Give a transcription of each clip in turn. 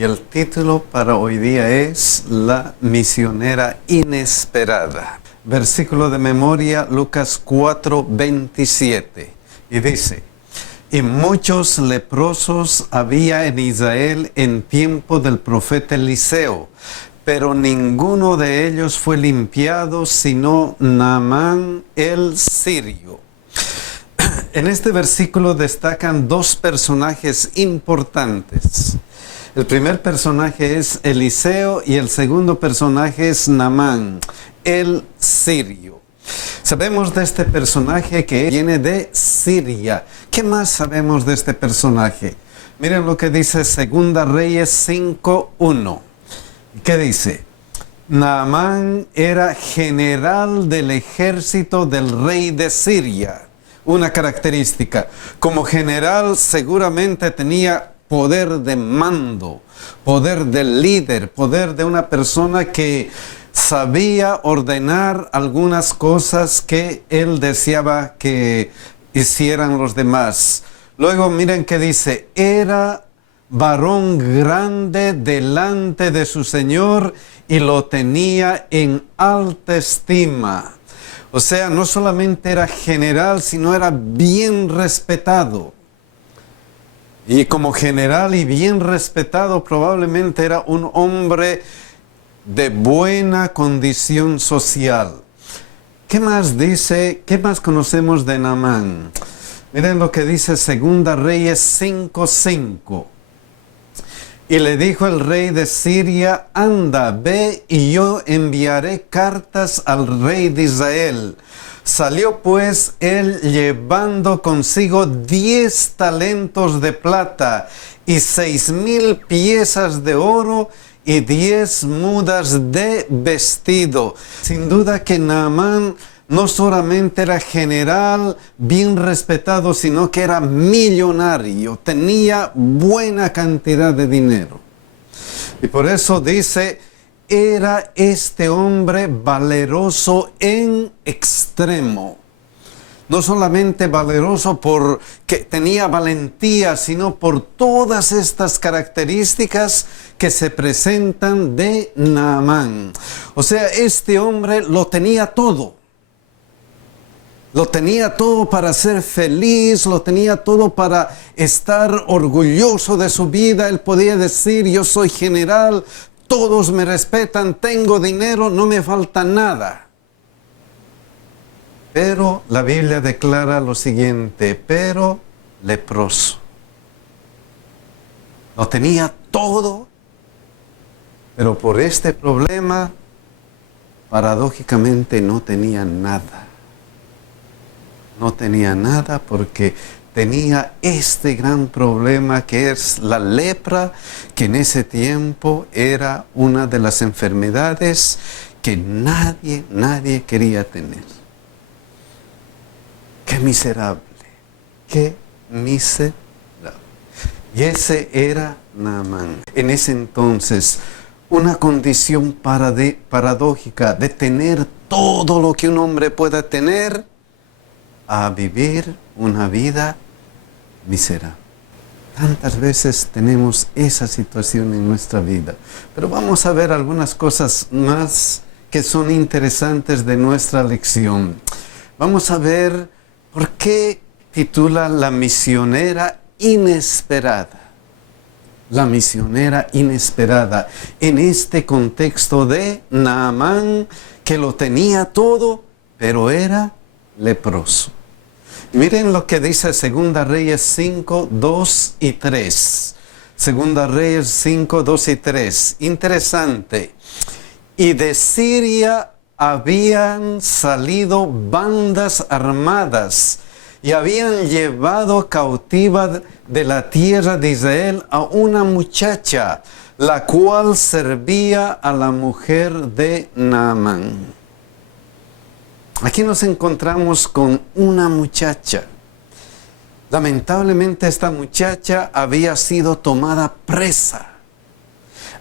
Y el título para hoy día es La misionera inesperada. Versículo de memoria, Lucas 4:27. Y dice: y muchos leprosos había en Israel en tiempo del profeta Eliseo, pero ninguno de ellos fue limpiado, sino Naamán el sirio. En este versículo destacan dos personajes importantes. El primer personaje es Eliseo y el segundo personaje es Naamán, el sirio. Sabemos de este personaje que viene de Siria. ¿Qué más sabemos de este personaje? Miren lo que dice 2 Reyes 5:1. ¿Qué dice? Naamán era general del ejército del rey de Siria. Una característica. Como general seguramente tenía poder de mando, poder de líder, poder de una persona que sabía ordenar algunas cosas que él deseaba que hicieran los demás. Luego miren que dice: era varón grande delante de su Señor y lo tenía en alta estima. O sea, no solamente era general, sino era bien respetado. Y como general y bien respetado, probablemente era un hombre de buena condición social. ¿Qué más dice? ¿Qué más conocemos de Naamán? Miren lo que dice 2 Reyes 5:5. Y le dijo el rey de Siria: anda, ve y yo enviaré cartas al rey de Israel. Salió pues él llevando consigo 10 talentos de plata y 6,000 piezas de oro y 10 mudas de vestido. Sin duda que Naamán no solamente era general, bien respetado, sino que era millonario, tenía buena cantidad de dinero. Y por eso dice: era este hombre valeroso en extremo. No solamente valeroso porque tenía valentía, sino por todas estas características que se presentan de Naamán. O sea, este hombre lo tenía todo. Lo tenía todo para ser feliz, lo tenía todo para estar orgulloso de su vida. Él podía decir: yo soy general, todos me respetan, tengo dinero, no me falta nada. Pero la Biblia declara lo siguiente: pero leproso. Lo tenía todo, pero por este problema, paradójicamente no tenía nada. No tenía nada porque tenía este gran problema que es la lepra, que en ese tiempo era una de las enfermedades que nadie quería tener. ¡Qué miserable! ¡Qué miserable! Y ese era Naamán. En ese entonces, una condición paradójica de tener todo lo que un hombre pueda tener, a vivir una vida miserable. Tantas veces tenemos esa situación en nuestra vida. Pero vamos a ver algunas cosas más que son interesantes de nuestra lección. Vamos a ver por qué titula La misionera inesperada. La misionera inesperada. En este contexto de Naamán, que lo tenía todo, pero era leproso. Miren lo que dice 2 Reyes 5, 2 y 3. 2 Reyes 5, 2 y 3. Interesante. Y de Siria habían salido bandas armadas y habían llevado cautiva de la tierra de Israel a una muchacha, la cual servía a la mujer de Naamán. Aquí nos encontramos con una muchacha. Lamentablemente esta muchacha había sido tomada presa.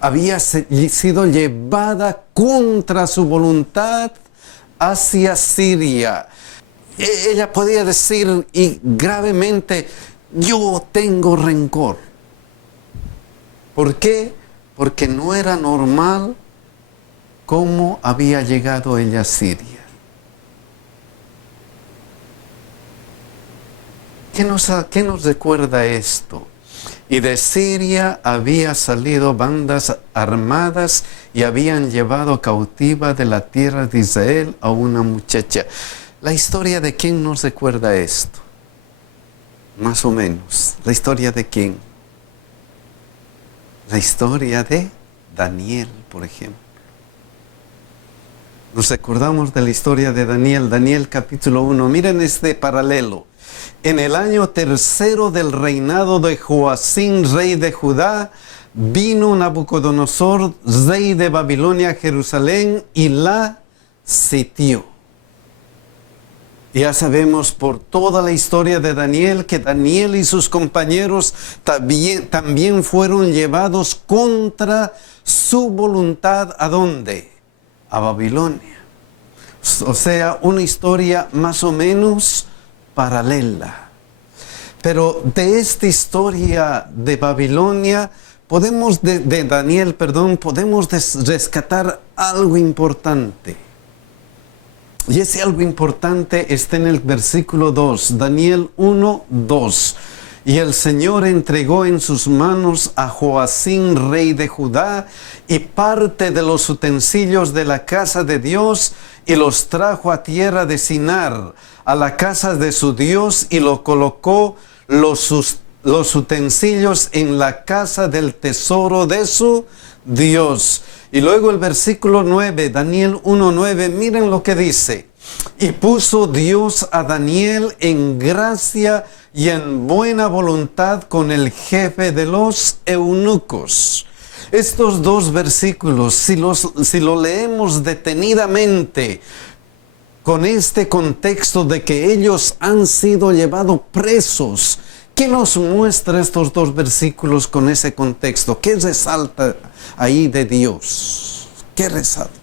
Había sido llevada contra su voluntad hacia Siria. Ella podía decir y gravemente: yo tengo rencor. ¿Por qué? porque no era normal cómo había llegado ella a Siria. ¿Qué nos recuerda esto? Y de Siria había salido bandas armadas y habían llevado cautiva de la tierra de Israel a una muchacha. ¿La historia de quién nos recuerda esto? Más o menos. ¿La historia de quién? La historia de Daniel, por ejemplo. Nos recordamos de la historia de Daniel, Daniel capítulo 1. Miren este paralelo. En el año tercero del reinado de Joacín, rey de Judá, vino Nabucodonosor, rey de Babilonia, a Jerusalén y la sitió. Ya sabemos por toda la historia de Daniel que Daniel y sus compañeros también fueron llevados contra su voluntad. ¿A dónde? A Babilonia. O sea, una historia más o menos paralela. Pero de esta historia de Babilonia, podemos rescatar algo importante. Y ese algo importante está en el versículo 2, Daniel 1, 2. Y el Señor entregó en sus manos a Joacín, rey de Judá, y parte de los utensilios de la casa de Dios, y los trajo a tierra de Sinar, a la casa de su Dios, y lo colocó los utensilios en la casa del tesoro de su Dios. Y luego el versículo 9, Daniel 1:9, miren lo que dice. Y puso Dios a Daniel en gracia y en buena voluntad con el jefe de los eunucos. Estos dos versículos, si lo leemos detenidamente, con este contexto de que ellos han sido llevados presos, ¿qué nos muestra estos dos versículos con ese contexto? ¿Qué resalta ahí de Dios? ¿Qué resalta?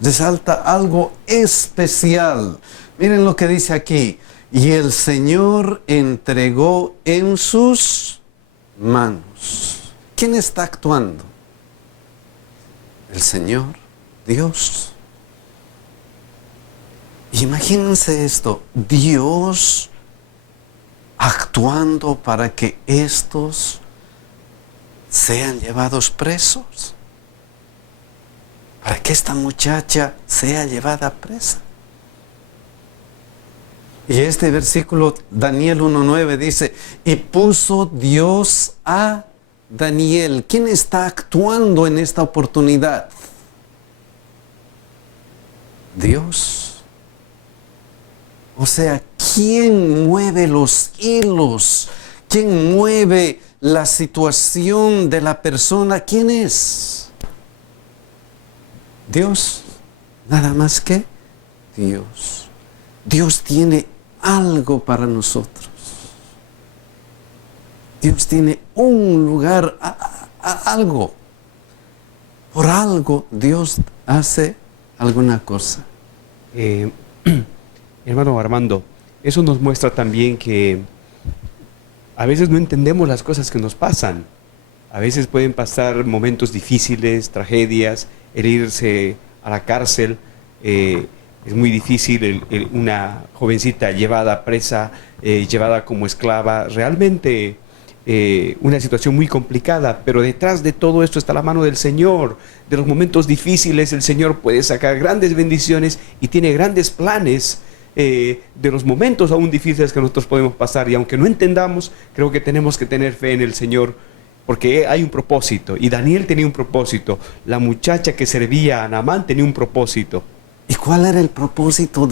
Resalta algo especial. Miren lo que dice aquí. Y el Señor entregó en sus manos. ¿Quién está actuando? El Señor, Dios. Imagínense esto, Dios actuando para que estos sean llevados presos, para que esta muchacha sea llevada presa. Y este versículo, Daniel 1:9 dice, y puso Dios a Daniel. ¿Quién está actuando en esta oportunidad? Dios. O sea, ¿quién mueve los hilos? ¿Quién mueve la situación de la persona? ¿Quién es? Dios. Nada más que Dios. Dios tiene algo para nosotros. Dios tiene un lugar, algo. Por algo Dios hace alguna cosa. Hermano Armando, eso nos muestra también que a veces no entendemos las cosas que nos pasan. A veces pueden pasar momentos difíciles, tragedias, el irse a la cárcel. Es muy difícil, una jovencita llevada presa, llevada como esclava. Realmente una situación muy complicada, pero detrás de todo esto está la mano del Señor. De los momentos difíciles el Señor puede sacar grandes bendiciones y tiene grandes planes. De los momentos aún difíciles que nosotros podemos pasar, y aunque no entendamos, creo que tenemos que tener fe en el Señor, porque hay un propósito, y Daniel tenía un propósito, la muchacha que servía a Naamán tenía un propósito. ¿Y cuál era el propósito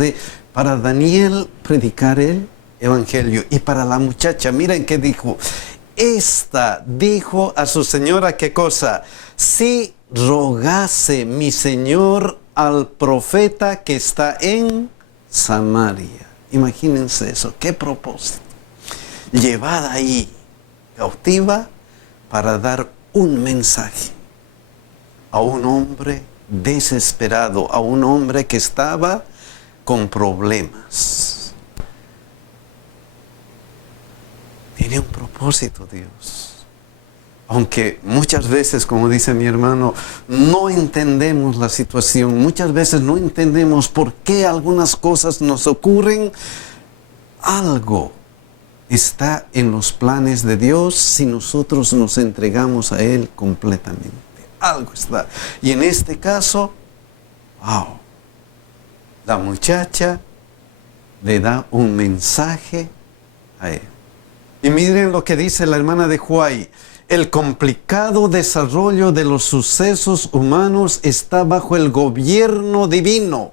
para Daniel predicar el evangelio? Y para la muchacha, miren qué dijo. Esta dijo a su señora, ¿qué cosa? Si rogase mi señor al profeta que está en Samaria. Imagínense eso, qué propósito. Llevada ahí, cautiva, para dar un mensaje a un hombre desesperado, a un hombre que estaba con problemas. Tiene un propósito Dios. Aunque muchas veces, como dice mi hermano, no entendemos la situación, muchas veces no entendemos por qué algunas cosas nos ocurren, algo está en los planes de Dios si nosotros nos entregamos a Él completamente. Algo está. Y en este caso, wow, la muchacha le da un mensaje a él. Y miren lo que dice la hermana de Huay. El complicado desarrollo de los sucesos humanos está bajo el gobierno divino.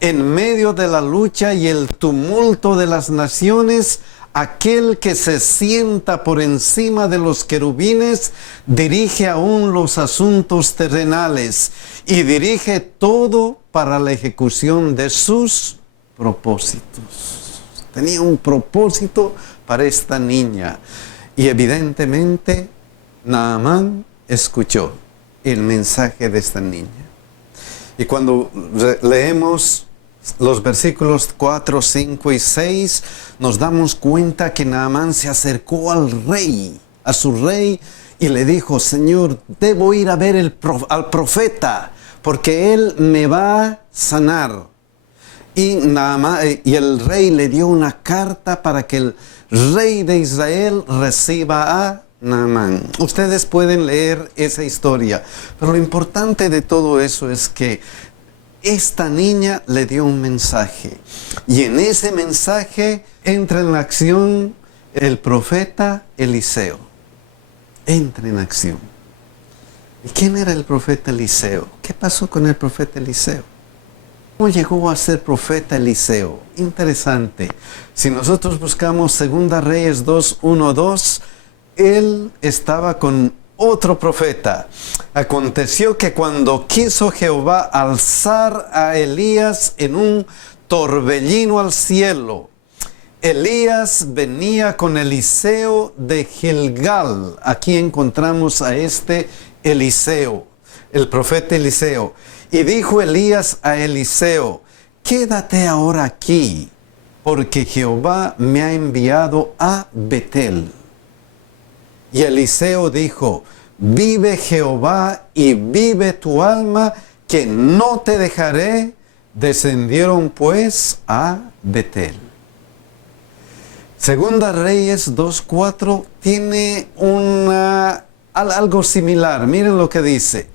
En medio de la lucha y el tumulto de las naciones, aquel que se sienta por encima de los querubines dirige aún los asuntos terrenales y dirige todo para la ejecución de sus propósitos. Tenía un propósito para esta niña. Y evidentemente, Naamán escuchó el mensaje de esta niña. Y cuando leemos los versículos 4, 5 y 6, nos damos cuenta que Naamán se acercó al rey, a su rey, y le dijo: Señor, debo ir a ver al profeta, porque él me va a sanar. Y el rey le dio una carta para que el rey de Israel reciba a Naamán. Ustedes pueden leer esa historia, pero lo importante de todo eso es que esta niña le dio un mensaje, y en ese mensaje entra en acción el profeta Eliseo. Entra en acción. ¿Y quién era el profeta Eliseo? ¿Qué pasó con el profeta Eliseo? ¿Cómo llegó a ser profeta Eliseo? Interesante. Si nosotros buscamos 2 Reyes 2, 1, 2, él estaba con otro profeta. Aconteció que cuando quiso Jehová alzar a Elías en un torbellino al cielo, Elías venía con Eliseo de Gilgal. Aquí encontramos a este Eliseo, el profeta Eliseo. Y dijo Elías a Eliseo: quédate ahora aquí, porque Jehová me ha enviado a Betel. Y Eliseo dijo: vive Jehová y vive tu alma, que no te dejaré. Descendieron pues a Betel. 2 Reyes 2:4 tiene algo similar. Miren lo que dice.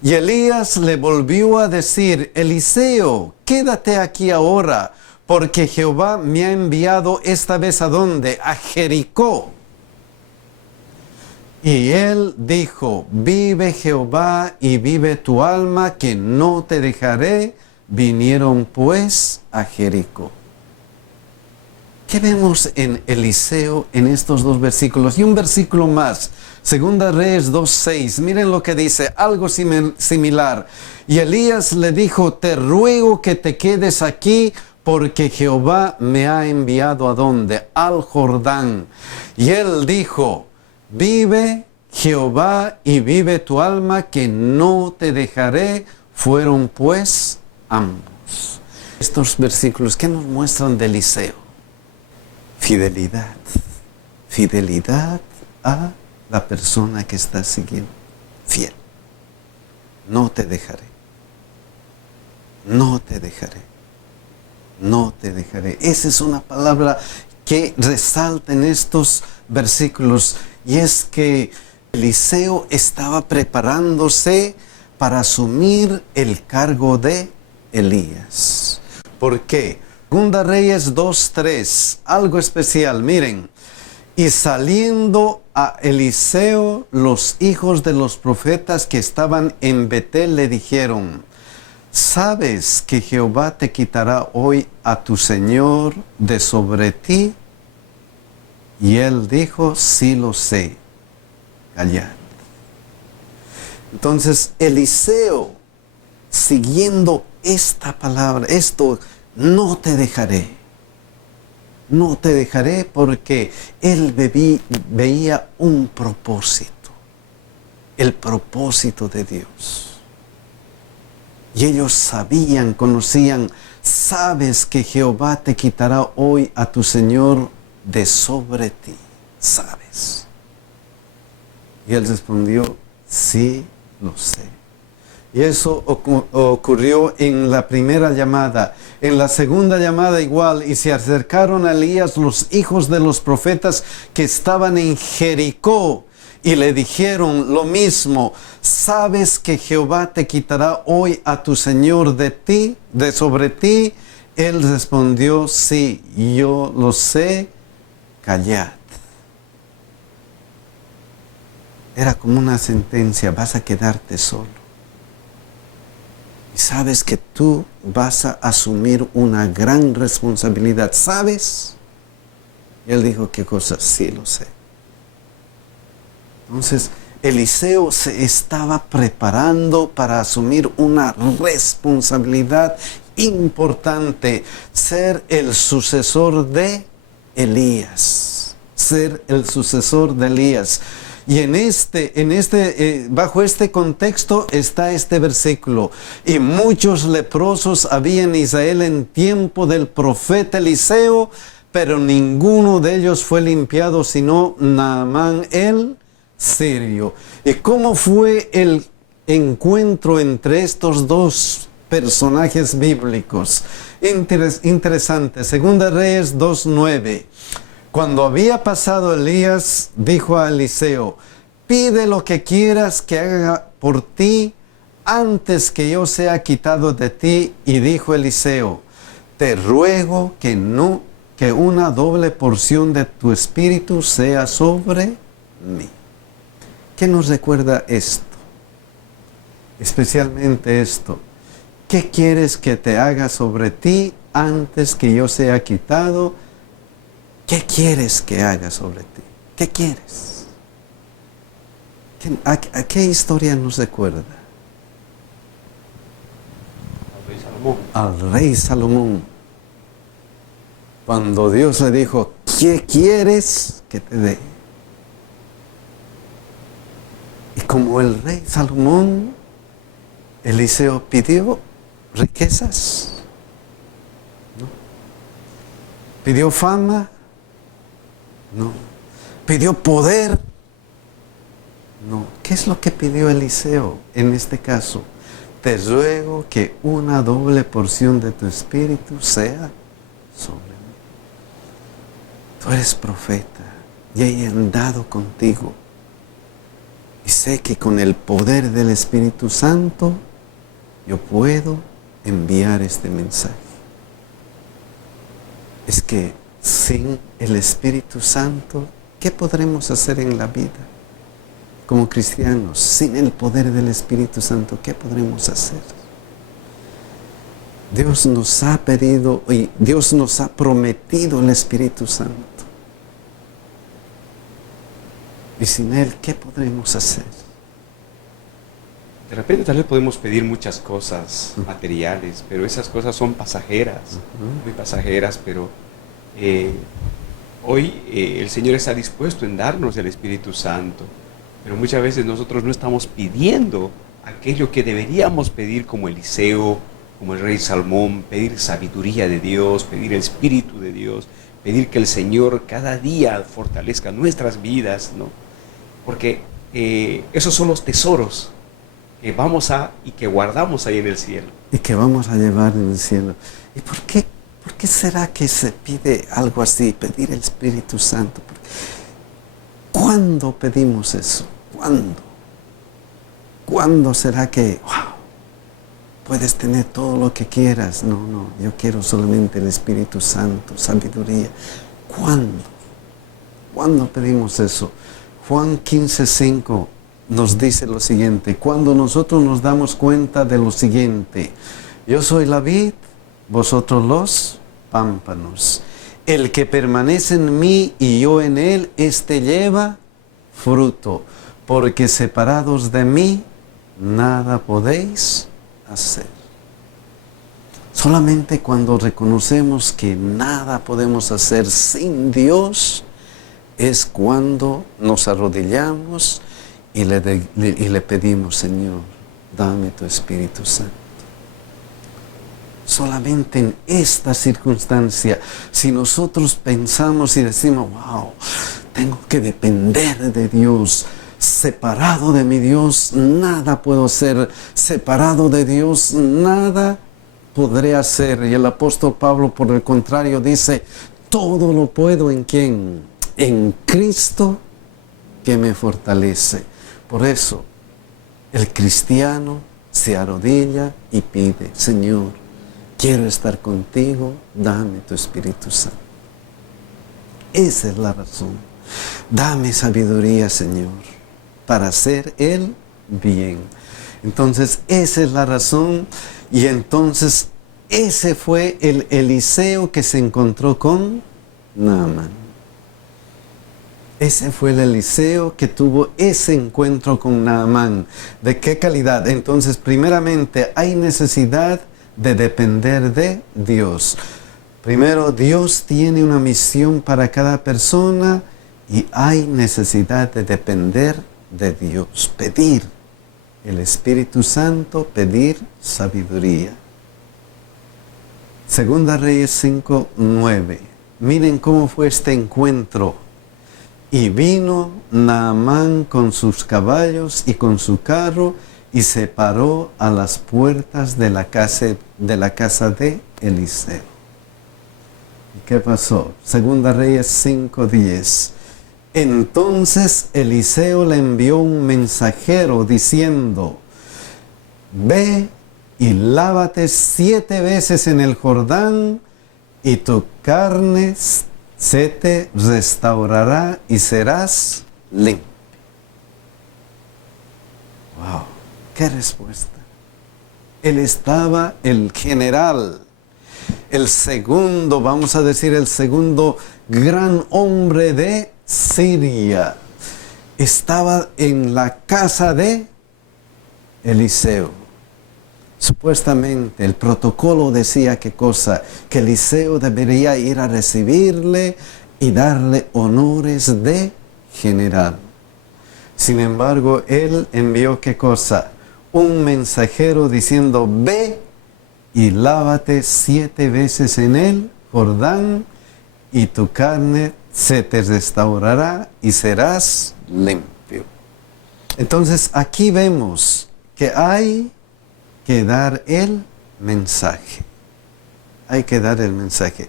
Y Elías le volvió a decir: Eliseo, quédate aquí ahora, porque Jehová me ha enviado esta vez ¿a dónde? A Jericó. Y él dijo: vive Jehová y vive tu alma, que no te dejaré. Vinieron pues a Jericó. ¿Qué vemos en Eliseo en estos dos versículos? Y un versículo más, 2 Reyes 2:6. Miren lo que dice, algo similar. Y Elías le dijo: te ruego que te quedes aquí, porque Jehová me ha enviado ¿a dónde? Al Jordán. Y él dijo: vive Jehová y vive tu alma, que no te dejaré. Fueron pues ambos. Estos versículos, ¿qué nos muestran de Eliseo? Fidelidad. Fidelidad a la persona que está siguiendo. Fiel. No te dejaré. No te dejaré. No te dejaré. Esa es una palabra que resalta en estos versículos, y es que Eliseo estaba preparándose para asumir el cargo de Elías. ¿Por qué? 2 Reyes 2:3, algo especial, miren. Y saliendo a Eliseo, los hijos de los profetas que estaban en Betel le dijeron: ¿sabes que Jehová te quitará hoy a tu señor de sobre ti? Y él dijo: sí lo sé, callad. Entonces Eliseo, siguiendo esta palabra, esto: no te dejaré. No te dejaré, porque él veía un propósito. El propósito de Dios. Y ellos sabían, conocían: sabes que Jehová te quitará hoy a tu Señor de sobre ti. Sabes. Y él respondió, sí, lo sé. Y eso ocurrió en la primera llamada. En la segunda llamada igual. Y se acercaron a Elías los hijos de los profetas que estaban en Jericó. Y le dijeron lo mismo. ¿Sabes que Jehová te quitará hoy a tu señor de sobre ti? Él respondió, sí, yo lo sé, callad. Era como una sentencia, vas a quedarte solo. Y sabes que tú vas a asumir una gran responsabilidad. ¿Sabes? Y él dijo, ¿qué cosa? Sí, lo sé. Entonces, Eliseo se estaba preparando para asumir una responsabilidad importante, ser el sucesor de Elías. Ser el sucesor de Elías. Y bajo este contexto está este versículo. Y muchos leprosos había en Israel en tiempo del profeta Eliseo, pero ninguno de ellos fue limpiado, sino Naamán el sirio. ¿Y cómo fue el encuentro entre estos dos personajes bíblicos? Interesante. Segunda Reyes 2:9. Cuando había pasado Elías, dijo a Eliseo, pide lo que quieras que haga por ti antes que yo sea quitado de ti. Y dijo Eliseo, te ruego que una doble porción de tu espíritu sea sobre mí. ¿Qué nos recuerda esto? Especialmente esto. ¿Qué quieres que te haga sobre ti antes que yo sea quitado? ¿Qué quieres que haga sobre ti? ¿Qué quieres? ¿A qué historia nos recuerda? Al rey Salomón. Al rey Salomón. Cuando Dios le dijo, ¿qué quieres que te dé? Y como el rey Salomón, Eliseo pidió riquezas, ¿no? Pidió fama, no. Pidió poder, no. ¿Qué es lo que pidió Eliseo en este caso? Te ruego que una doble porción de tu espíritu sea sobre mí. Tú eres profeta y he andado contigo. Y sé que con el poder del Espíritu Santo yo puedo enviar este mensaje. Es que sin el Espíritu Santo, ¿qué podremos hacer en la vida? Como cristianos, sin el poder del Espíritu Santo, ¿qué podremos hacer? Dios nos ha pedido y Dios nos ha prometido el Espíritu Santo. Y sin Él, ¿qué podremos hacer? De repente tal vez podemos pedir muchas cosas materiales, pero esas cosas son pasajeras, muy pasajeras, pero hoy el Señor está dispuesto en darnos el Espíritu Santo, pero muchas veces nosotros no estamos pidiendo aquello que deberíamos pedir como Eliseo, como el rey Salomón, pedir sabiduría de Dios, pedir el Espíritu de Dios, pedir que el Señor cada día fortalezca nuestras vidas, ¿no? Porque esos son los tesoros que vamos y que guardamos ahí en el cielo. Y que vamos a llevar en el cielo. ¿Y por qué será que se pide algo así, pedir el Espíritu Santo? ¿Cuándo pedimos eso? ¿Cuándo? ¿Cuándo será que, wow, puedes tener todo lo que quieras? No, yo quiero solamente el Espíritu Santo, sabiduría. ¿Cuándo? ¿Cuándo pedimos eso? Juan 15:5 nos dice lo siguiente, cuando nosotros nos damos cuenta de lo siguiente, yo soy la vid, vosotros los pámpanos. El que permanece en mí y yo en él, éste lleva fruto, porque separados de mí, nada podéis hacer. Solamente cuando reconocemos que nada podemos hacer sin Dios, es cuando nos arrodillamos y le pedimos, Señor, dame tu Espíritu Santo. Solamente en esta circunstancia, si nosotros pensamos y decimos, wow, tengo que depender de Dios, separado de mi Dios, nada puedo hacer. Separado de Dios, nada podré hacer. Y el apóstol Pablo, por el contrario, dice, todo lo puedo ¿en quién? En Cristo que me fortalece. Por eso, el cristiano se arrodilla y pide, Señor, quiero estar contigo, dame tu Espíritu Santo. Esa es la razón. Dame sabiduría, Señor, para hacer el bien. Entonces, esa es la razón. Y entonces, ese fue el Eliseo que se encontró con Naamán. Ese fue el Eliseo que tuvo ese encuentro con Naamán. ¿De qué calidad? Entonces, primeramente, hay necesidad de depender de Dios. Primero, Dios tiene una misión para cada persona y hay necesidad de depender de Dios. Pedir el Espíritu Santo, pedir sabiduría. Segunda Reyes 5:9. Miren cómo fue este encuentro. Y vino Naamán con sus caballos y con su carro y se paró a las puertas de la casa de Eliseo. ¿Y qué pasó? Segunda Reyes 5:10. Entonces Eliseo le envió un mensajero diciendo, ve y lávate 7 veces en el Jordán y tu carne se te restaurará y serás limpio. Wow, qué respuesta. Él estaba, el general, el segundo, vamos a decir, el segundo gran hombre de Siria. Estaba en la casa de Eliseo. Supuestamente el protocolo decía qué cosa, que Eliseo debería ir a recibirle y darle honores de general. Sin embargo, él envió qué cosa, un mensajero diciendo, ve y lávate 7 veces en el Jordán y tu carne se te restaurará y serás limpio. Entonces aquí vemos que hay que dar el mensaje. Hay que dar el mensaje.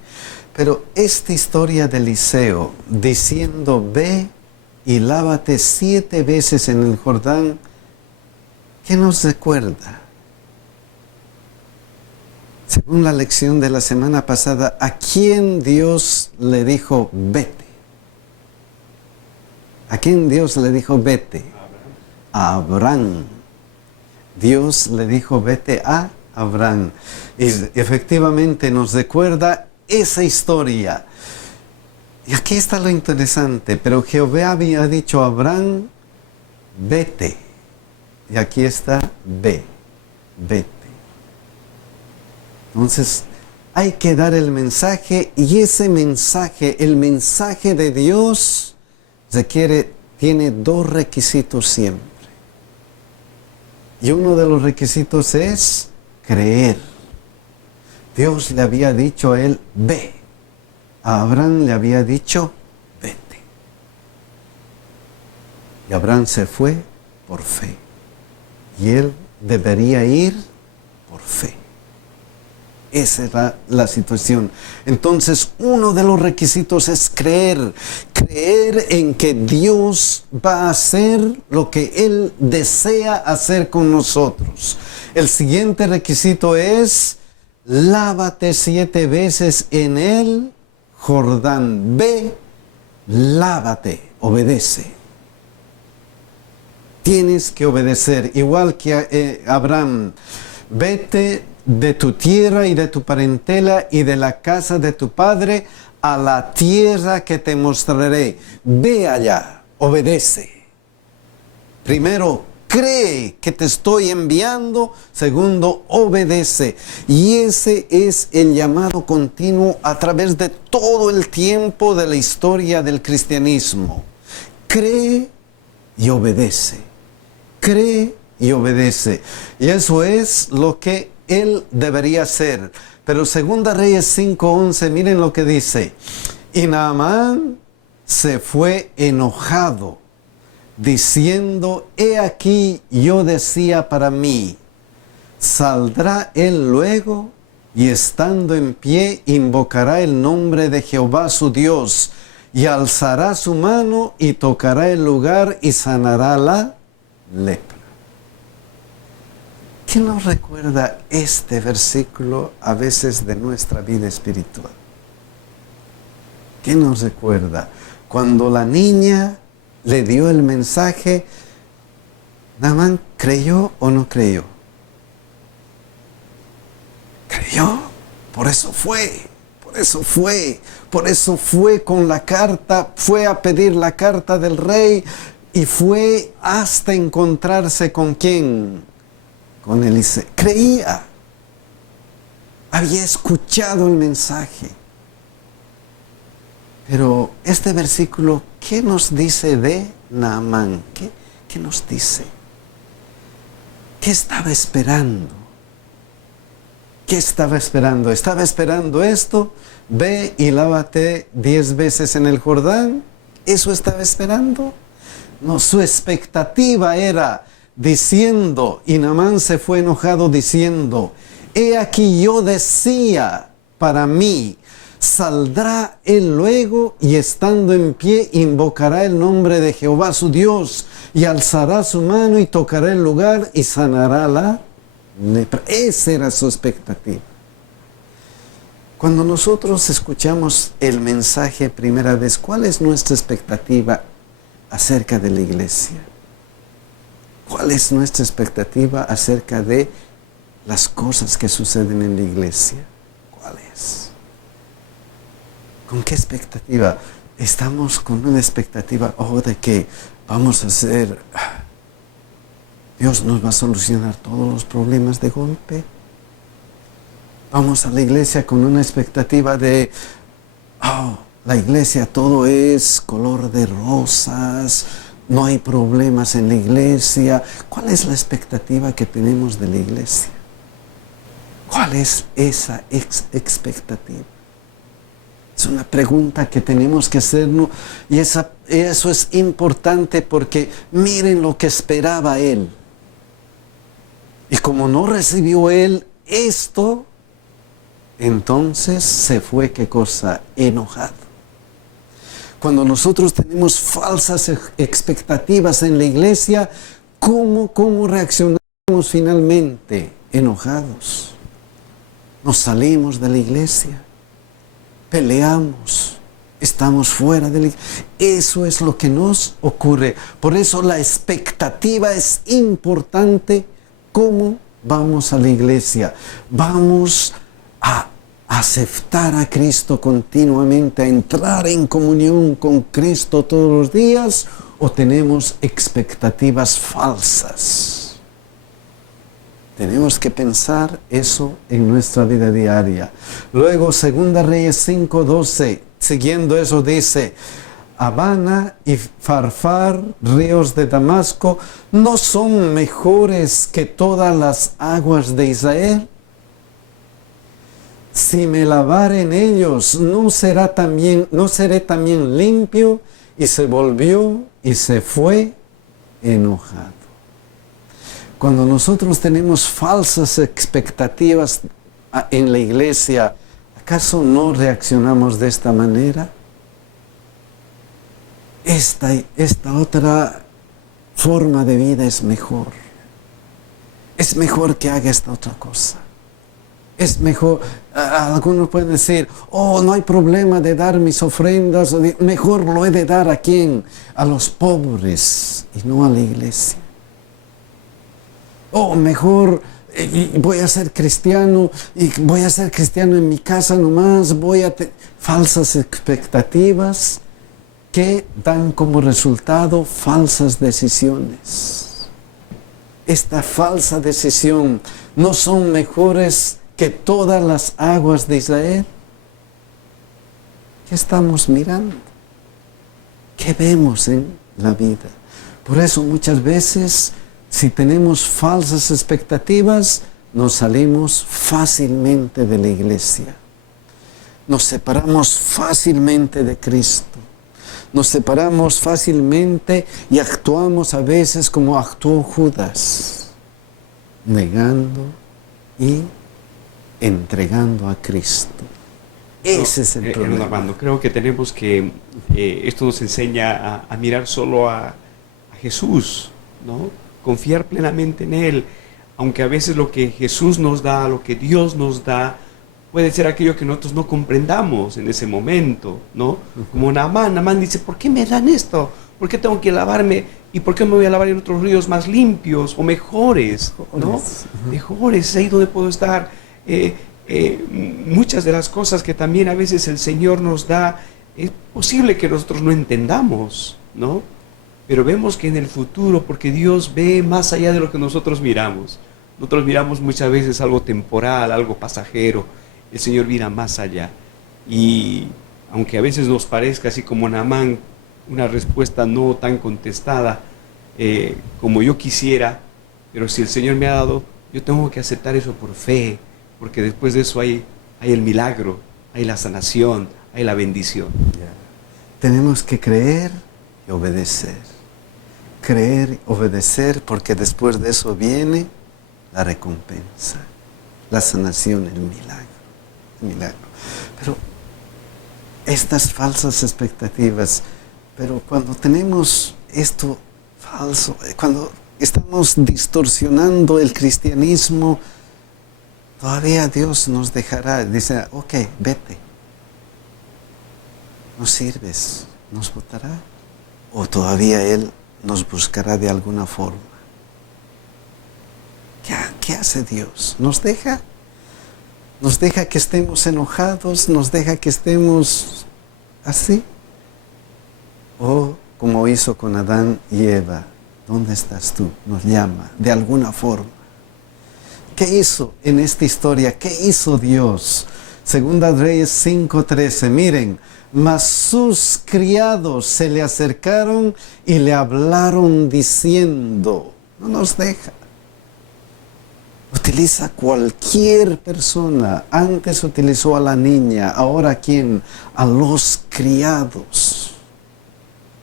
Pero esta historia de Eliseo diciendo, ve y lávate 7 veces en el Jordán, ¿qué nos recuerda? Según la lección de la semana pasada, ¿a quién Dios le dijo, vete? ¿A quién Dios le dijo, vete? A Abraham. Dios le dijo, vete a Abraham. Y efectivamente nos recuerda esa historia. Y aquí está lo interesante. Pero Jehová había dicho a Abraham, vete. Y aquí está, ve, vete. Entonces, hay que dar el mensaje. Y ese mensaje, el mensaje de Dios, tiene 2 requisitos siempre. Y uno de los requisitos es creer. Dios le había dicho a él, ve. A Abraham le había dicho, vete. Y Abraham se fue por fe. Y él debería ir por fe. Esa era la situación. Entonces, uno de los requisitos es creer. Creer en que Dios va a hacer lo que Él desea hacer con nosotros. El siguiente requisito es, lávate 7 veces en el Jordán. Ve, lávate, obedece. Tienes que obedecer, igual que Abraham. Vete de tu tierra y de tu parentela y de la casa de tu padre a la tierra que te mostraré. Ve allá, obedece. Primero, cree que te estoy enviando. Segundo, obedece. Y ese es el llamado continuo a través de todo el tiempo de la historia del cristianismo. Cree y obedece. Cree y obedece. Y eso es lo que él debería hacer. Pero Segunda Reyes 5:11, miren lo que dice. Y Naamán se fue enojado diciendo, he aquí yo decía para mí, saldrá él luego y estando en pie invocará el nombre de Jehová su Dios y alzará su mano y tocará el lugar y sanará la lepra. ¿Qué nos recuerda este versículo a veces de nuestra vida espiritual? ¿Qué nos recuerda? Cuando la niña le dio el mensaje, Naamán, ¿creyó o no creyó? Creyó, por eso fue con la carta, fue a pedir la carta del rey y fue hasta encontrarse con ¿quién? Con Eliseo. Creía, había escuchado el mensaje. Pero este versículo, ¿qué nos dice de Naamán? ¿Qué nos dice? ¿Qué estaba esperando? ¿Qué estaba esperando? ¿Estaba esperando esto? Ve y lávate 10 veces en el Jordán. ¿Eso estaba esperando? No, su expectativa era diciendo, y Naamán se fue enojado diciendo, he aquí yo decía para mí, saldrá él luego y estando en pie invocará el nombre de Jehová su Dios y alzará su mano y tocará el lugar y sanará la lepra. Esa era su expectativa. Cuando nosotros escuchamos el mensaje primera vez, ¿cuál es nuestra expectativa acerca de la iglesia? ¿Cuál es nuestra expectativa acerca de las cosas que suceden en la iglesia? ¿Cuál es? ¿Con qué expectativa? Estamos con una expectativa, de que vamos a hacer, Dios nos va a solucionar todos los problemas de golpe. Vamos a la iglesia con una expectativa de, la iglesia todo es color de rosas, no hay problemas en la iglesia. ¿Cuál es la expectativa que tenemos de la iglesia? ¿Cuál es esa expectativa? Es una pregunta que tenemos que hacernos y eso es importante porque miren lo que esperaba él. Y como no recibió él esto, entonces se fue, ¿qué cosa? Enojado. Cuando nosotros tenemos falsas expectativas en la iglesia, ¿cómo reaccionamos finalmente? Enojados. Nos salimos de la iglesia. Peleamos, estamos fuera de la iglesia. Eso es lo que nos ocurre. Por eso la expectativa es importante. ¿Cómo vamos a la iglesia? Vamos a aceptar a Cristo continuamente, a entrar en comunión con Cristo todos los días, o tenemos expectativas falsas. Tenemos que pensar eso en nuestra vida diaria. Luego, 2 Reyes 5:12, siguiendo eso dice, Abana y Farfar, ríos de Damasco, ¿no son mejores que todas las aguas de Israel? Si me lavare en ellos, ¿no seré también limpio? Y se volvió y se fue enojado. Cuando nosotros tenemos falsas expectativas en la iglesia, ¿acaso no reaccionamos de esta manera? Esta otra forma de vida es mejor. Es mejor que haga esta otra cosa. Es mejor, algunos pueden decir, no hay problema de dar mis ofrendas, mejor lo he de dar ¿a quién? A los pobres y no a la iglesia. Mejor voy a ser cristiano y voy a ser cristiano en mi casa nomás, falsas expectativas que dan como resultado falsas decisiones. Esta falsa decisión, ¿no son mejores que todas las aguas de Israel? ¿Qué estamos mirando? ¿Qué vemos en la vida? Por eso muchas veces, si tenemos falsas expectativas, nos salimos fácilmente de la iglesia. Nos separamos fácilmente de Cristo. Nos separamos fácilmente y actuamos a veces como actuó Judas, negando y entregando a Cristo. Ese es el problema. Armando, creo que tenemos que, esto nos enseña a mirar solo a Jesús, ¿no? Confiar plenamente en Él, aunque a veces lo que Jesús nos da, lo que Dios nos da, puede ser aquello que nosotros no comprendamos en ese momento, ¿no? Como Naamán dice, ¿por qué me dan esto? ¿Por qué tengo que lavarme? ¿Y por qué me voy a lavar en otros ríos más limpios o mejores? ¿No? Mejores, es ahí donde puedo estar. Muchas de las cosas que también a veces el Señor nos da, es posible que nosotros no entendamos, ¿no? Pero vemos que en el futuro, porque Dios ve más allá de lo que nosotros miramos. Nosotros miramos muchas veces algo temporal, algo pasajero. El Señor mira más allá. Y aunque a veces nos parezca, así como Naamán, una respuesta no tan contestada como yo quisiera, pero si el Señor me ha dado, yo tengo que aceptar eso por fe, porque después de eso hay el milagro, hay la sanación, hay la bendición. Tenemos que creer y obedecer. Creer y obedecer, porque después de eso viene la recompensa, la sanación, el milagro. Pero estas falsas expectativas, pero cuando tenemos esto falso, cuando estamos distorsionando el cristianismo, todavía Dios nos dejará, dice, ok, vete. No sirves, nos botará. O todavía Él nos buscará de alguna forma. ¿Qué hace Dios? ¿Nos deja? ¿Nos deja que estemos enojados? ¿Nos deja que estemos así? O como hizo con Adán y Eva, ¿dónde estás tú? Nos llama de alguna forma. ¿Qué hizo en esta historia? ¿Qué hizo Dios? Segunda Reyes 5:13, miren, mas sus criados se le acercaron y le hablaron diciendo, no nos deja. Utiliza cualquier persona. Antes utilizó a la niña, ahora ¿a quién? A los criados,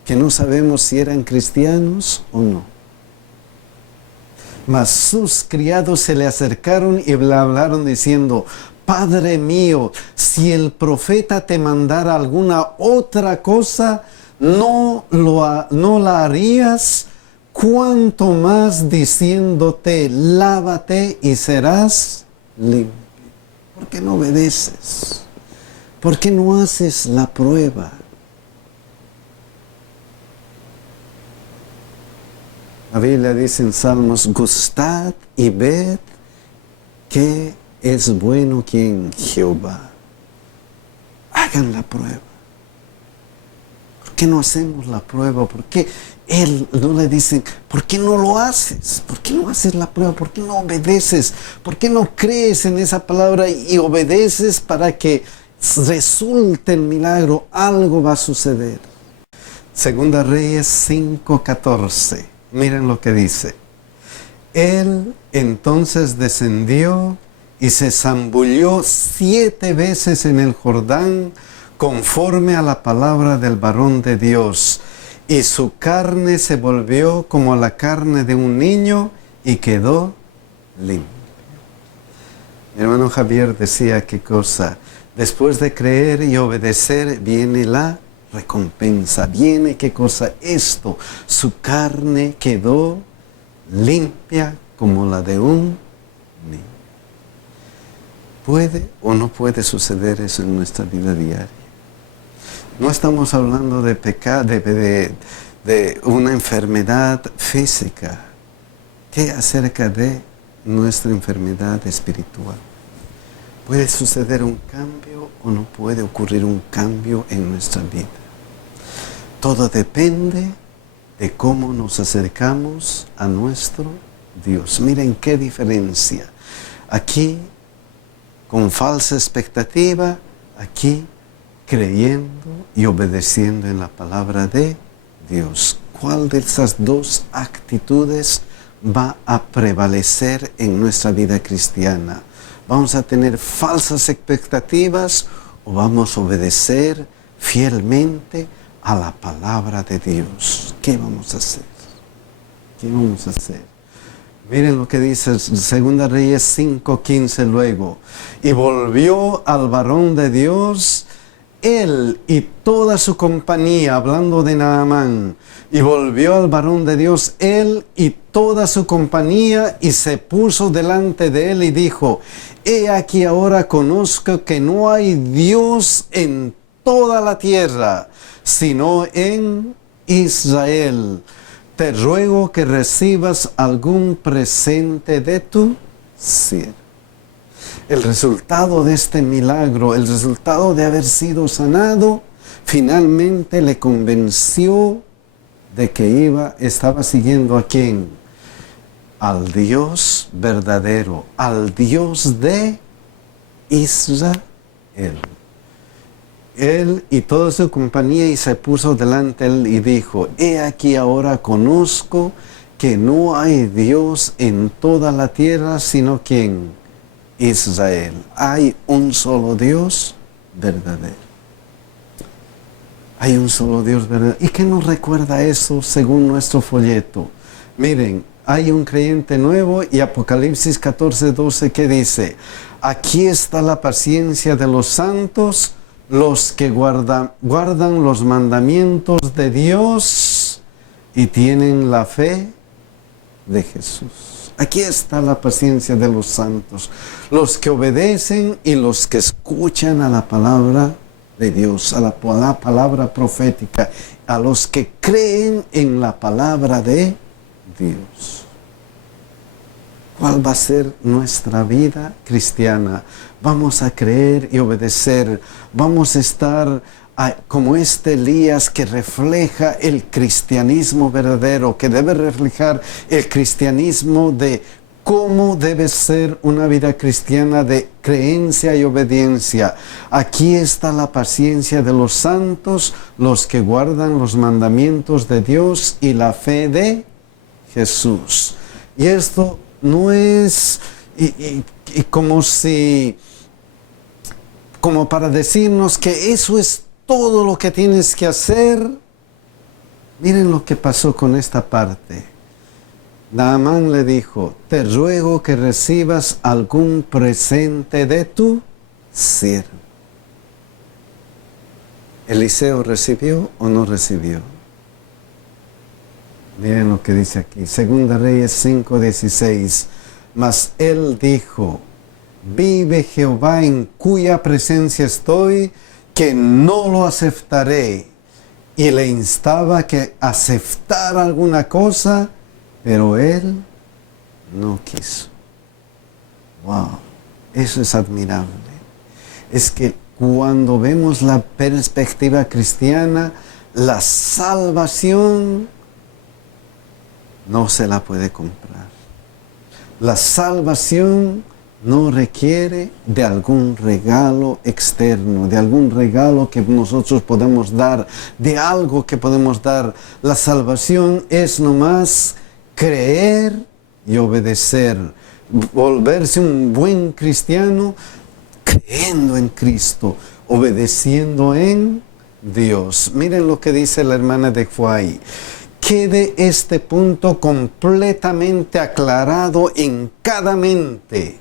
que no sabemos si eran cristianos o no. Mas sus criados se le acercaron y le hablaron diciendo, Padre mío, si el profeta te mandara alguna otra cosa, no la harías, cuanto más diciéndote, lávate y serás limpio. ¿Por qué no obedeces? ¿Por qué no haces la prueba? La Biblia dice en Salmos, gustad y ved que es bueno quien Jehová. Hagan la prueba. ¿Por qué no hacemos la prueba? ¿Por qué Él no le dicen, ¿por qué no lo haces? ¿Por qué no haces la prueba? ¿Por qué no obedeces? ¿Por qué no crees en esa palabra y obedeces para que resulte el milagro? Algo va a suceder. Segunda Reyes 5:14. Miren lo que dice. Él entonces descendió y se zambulló 7 veces en el Jordán, conforme a la palabra del varón de Dios. Y su carne se volvió como la carne de un niño y quedó limpia. Mi hermano Javier decía qué cosa. Después de creer y obedecer viene la recompensa. Viene qué cosa. Esto, su carne quedó limpia como la de un niño. ¿Puede o no puede suceder eso en nuestra vida diaria? No estamos hablando de pecado, de una enfermedad física. ¿Qué acerca de nuestra enfermedad espiritual? ¿Puede suceder un cambio o no puede ocurrir un cambio en nuestra vida? Todo depende de cómo nos acercamos a nuestro Dios. Miren qué diferencia. Aquí, con falsa expectativa, aquí creyendo y obedeciendo en la palabra de Dios. ¿Cuál de esas dos actitudes va a prevalecer en nuestra vida cristiana? ¿Vamos a tener falsas expectativas o vamos a obedecer fielmente a la palabra de Dios. ¿Qué vamos a hacer? ¿Qué vamos a hacer? Miren lo que dice 2 Reyes 5:15 luego. Y volvió al varón de Dios, él y toda su compañía, hablando de Naamán. Y volvió al varón de Dios, él y toda su compañía, y se puso delante de él y dijo: He aquí ahora conozco que no hay Dios en toda la tierra, sino en Israel. Te ruego que recibas algún presente de tu siervo. El resultado de este milagro, el resultado de haber sido sanado, finalmente le convenció de que estaba siguiendo ¿a quién? Al Dios verdadero, al Dios de Israel. Él y toda su compañía, y se puso delante de él y dijo: He aquí ahora conozco que no hay Dios en toda la tierra, sino ¿quién? Israel. Hay un solo Dios verdadero. Hay un solo Dios verdadero. ¿Y qué nos recuerda eso según nuestro folleto? Miren, hay un creyente nuevo, y Apocalipsis 14:12 que dice: Aquí está la paciencia de los santos, los que guardan los mandamientos de Dios y tienen la fe de Jesús. Aquí está la paciencia de los santos, los que obedecen y los que escuchan a la palabra de Dios, a la palabra profética, a los que creen en la palabra de Dios. ¿Cuál va a ser nuestra vida cristiana? Vamos a creer y obedecer. Vamos a estar como este Elías que refleja el cristianismo verdadero, que debe reflejar el cristianismo de cómo debe ser una vida cristiana de creencia y obediencia. Aquí está la paciencia de los santos, los que guardan los mandamientos de Dios y la fe de Jesús. Y esto no es como para decirnos que eso es todo lo que tienes que hacer. Miren lo que pasó con esta parte. Naamán le dijo: Te ruego que recibas algún presente de tu siervo. ¿Eliseo recibió o no recibió? Miren lo que dice aquí, 2 Reyes 5:16. Mas él dijo: Vive Jehová en cuya presencia estoy, que no lo aceptaré. Y le instaba que aceptara alguna cosa, pero él no quiso. Wow, eso es admirable. Es que cuando vemos la perspectiva cristiana, la salvación no se la puede comprar. La salvación no requiere de algún regalo externo, de algún regalo que nosotros podemos dar, de algo que podemos dar. La salvación es nomás creer y obedecer. Volverse un buen cristiano creyendo en Cristo, obedeciendo en Dios. Miren lo que dice la hermana de Huay. Quede este punto completamente aclarado en cada mente.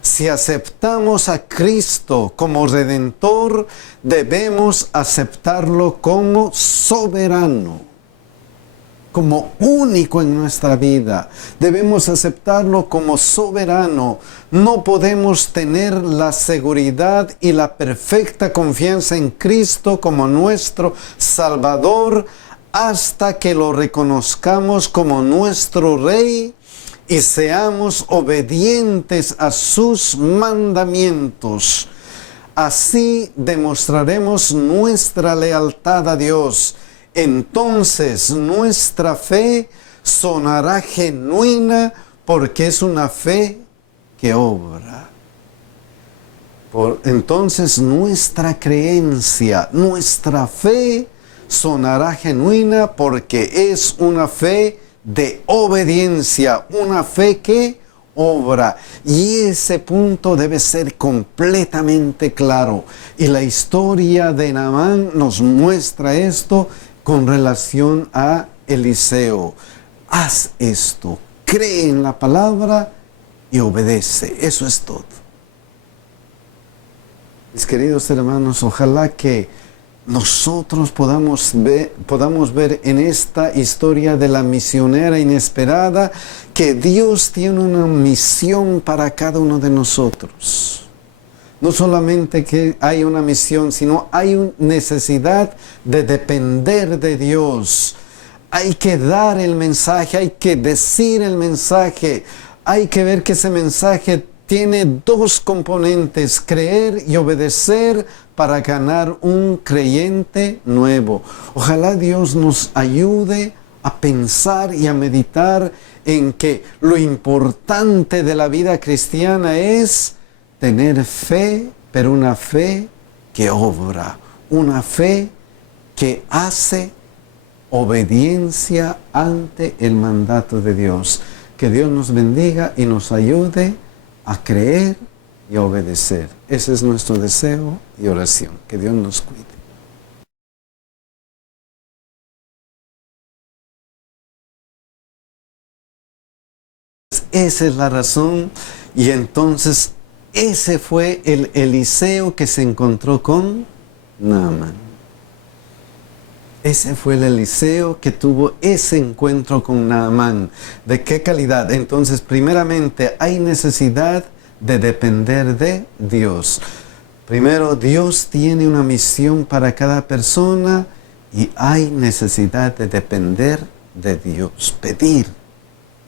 Si aceptamos a Cristo como Redentor, debemos aceptarlo como soberano, como único en nuestra vida. Debemos aceptarlo como soberano. No podemos tener la seguridad y la perfecta confianza en Cristo como nuestro Salvador hasta que lo reconozcamos como nuestro Rey y seamos obedientes a sus mandamientos. Así demostraremos nuestra lealtad a Dios. Entonces nuestra fe sonará genuina porque es una fe que obra. Entonces nuestra creencia, nuestra fe sonará genuina porque es una fe de obediencia, una fe que obra. Y ese punto debe ser completamente claro. Y la historia de Naamán nos muestra esto con relación a Eliseo. Haz esto, cree en la palabra y obedece. Eso es todo. Mis queridos hermanos, ojalá que nosotros podamos ver en esta historia de la misionera inesperada que Dios tiene una misión para cada uno de nosotros. No solamente que hay una misión, sino hay una necesidad de depender de Dios. Hay que dar el mensaje, hay que decir el mensaje. Hay que ver que ese mensaje tiene dos componentes: creer y obedecer para ganar un creyente nuevo. Ojalá Dios nos ayude a pensar y a meditar en que lo importante de la vida cristiana es tener fe, pero una fe que obra, una fe que hace obediencia ante el mandato de Dios. Que Dios nos bendiga y nos ayude a creer y a obedecer. Ese es nuestro deseo y oración. Que Dios nos cuide. Esa es la razón. Y entonces ese fue el Eliseo que se encontró con Naamán. Ese fue el Eliseo que tuvo ese encuentro con Naamán. ¿De qué calidad? Entonces, primeramente, hay necesidad de depender de Dios. Primero, Dios tiene una misión para cada persona y hay necesidad de depender de Dios. Pedir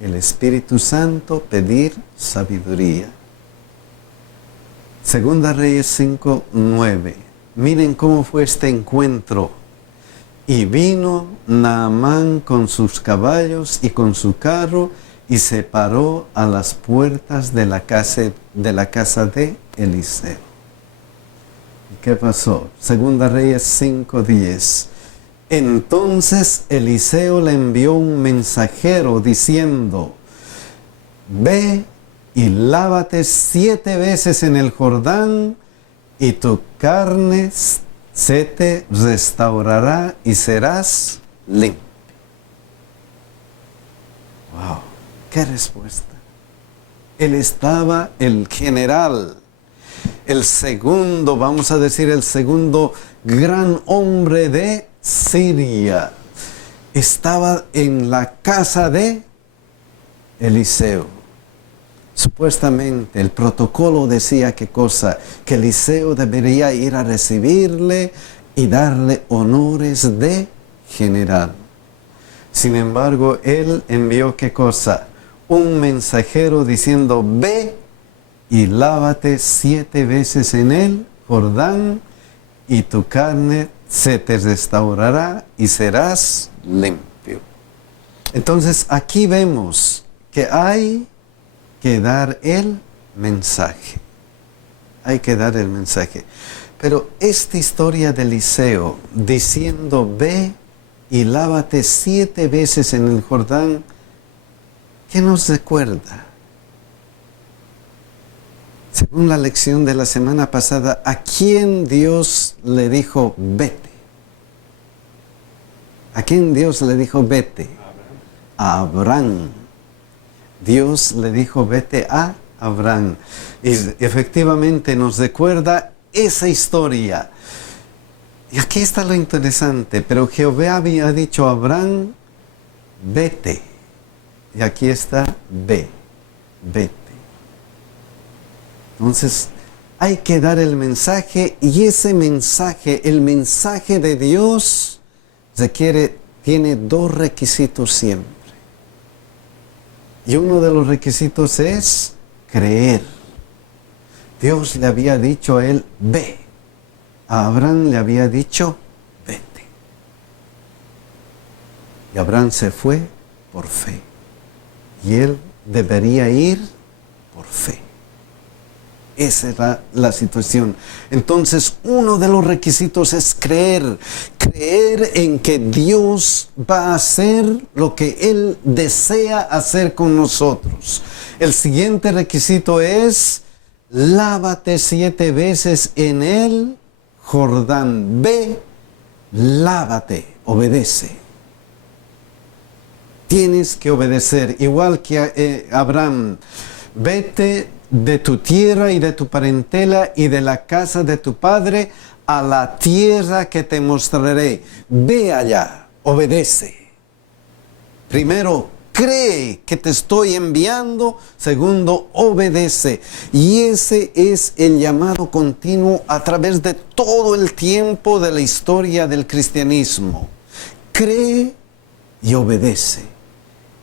el Espíritu Santo, pedir sabiduría. Segunda Reyes 5:9. Miren cómo fue este encuentro. Y vino Naamán con sus caballos y con su carro y se paró a las puertas de la casa de Eliseo. ¿Y qué pasó? Segunda Reyes 5:10. Entonces Eliseo le envió un mensajero diciendo: ve y lávate 7 veces en el Jordán y tu carne se te restaurará y serás limpio. ¡Wow! ¡Qué respuesta! Él estaba, el general, el segundo, vamos a decir, el segundo gran hombre de Siria. Estaba en la casa de Eliseo. Supuestamente el protocolo decía qué cosa, que Eliseo debería ir a recibirle y darle honores de general. Sin embargo, él envió qué cosa, un mensajero diciendo: ve y lávate 7 veces en el Jordán y tu carne se te restaurará y serás limpio. Entonces aquí vemos que hay que dar el mensaje. Hay que dar el mensaje. Pero esta historia de Eliseo diciendo: ve y lávate 7 veces en el Jordán, ¿qué nos recuerda? Según la lección de la semana pasada, ¿a quién Dios le dijo vete? ¿A quién Dios le dijo vete? A Abraham. Dios le dijo vete a Abraham. Y efectivamente nos recuerda esa historia. Y aquí está lo interesante. Pero Jehová había dicho a Abraham: vete. Y aquí está: ve, vete. Entonces hay que dar el mensaje, y ese mensaje, el mensaje de Dios, tiene 2 requisitos siempre. Y uno de los requisitos es creer. Dios le había dicho a él: ve. A Abraham le había dicho: vete. Y Abraham se fue por fe. Y él debería ir por fe. Esa era la situación. Entonces, uno de los requisitos es creer en que Dios va a hacer lo que Él desea hacer con nosotros. El siguiente requisito es: lávate 7 veces en el Jordán. Ve, lávate, obedece. Tienes que obedecer, igual que Abraham. Vete de tu tierra y de tu parentela y de la casa de tu padre a la tierra que te mostraré. Ve allá, obedece. Primero, cree que te estoy enviando. Segundo, obedece. Y ese es el llamado continuo a través de todo el tiempo de la historia del cristianismo. Cree y obedece.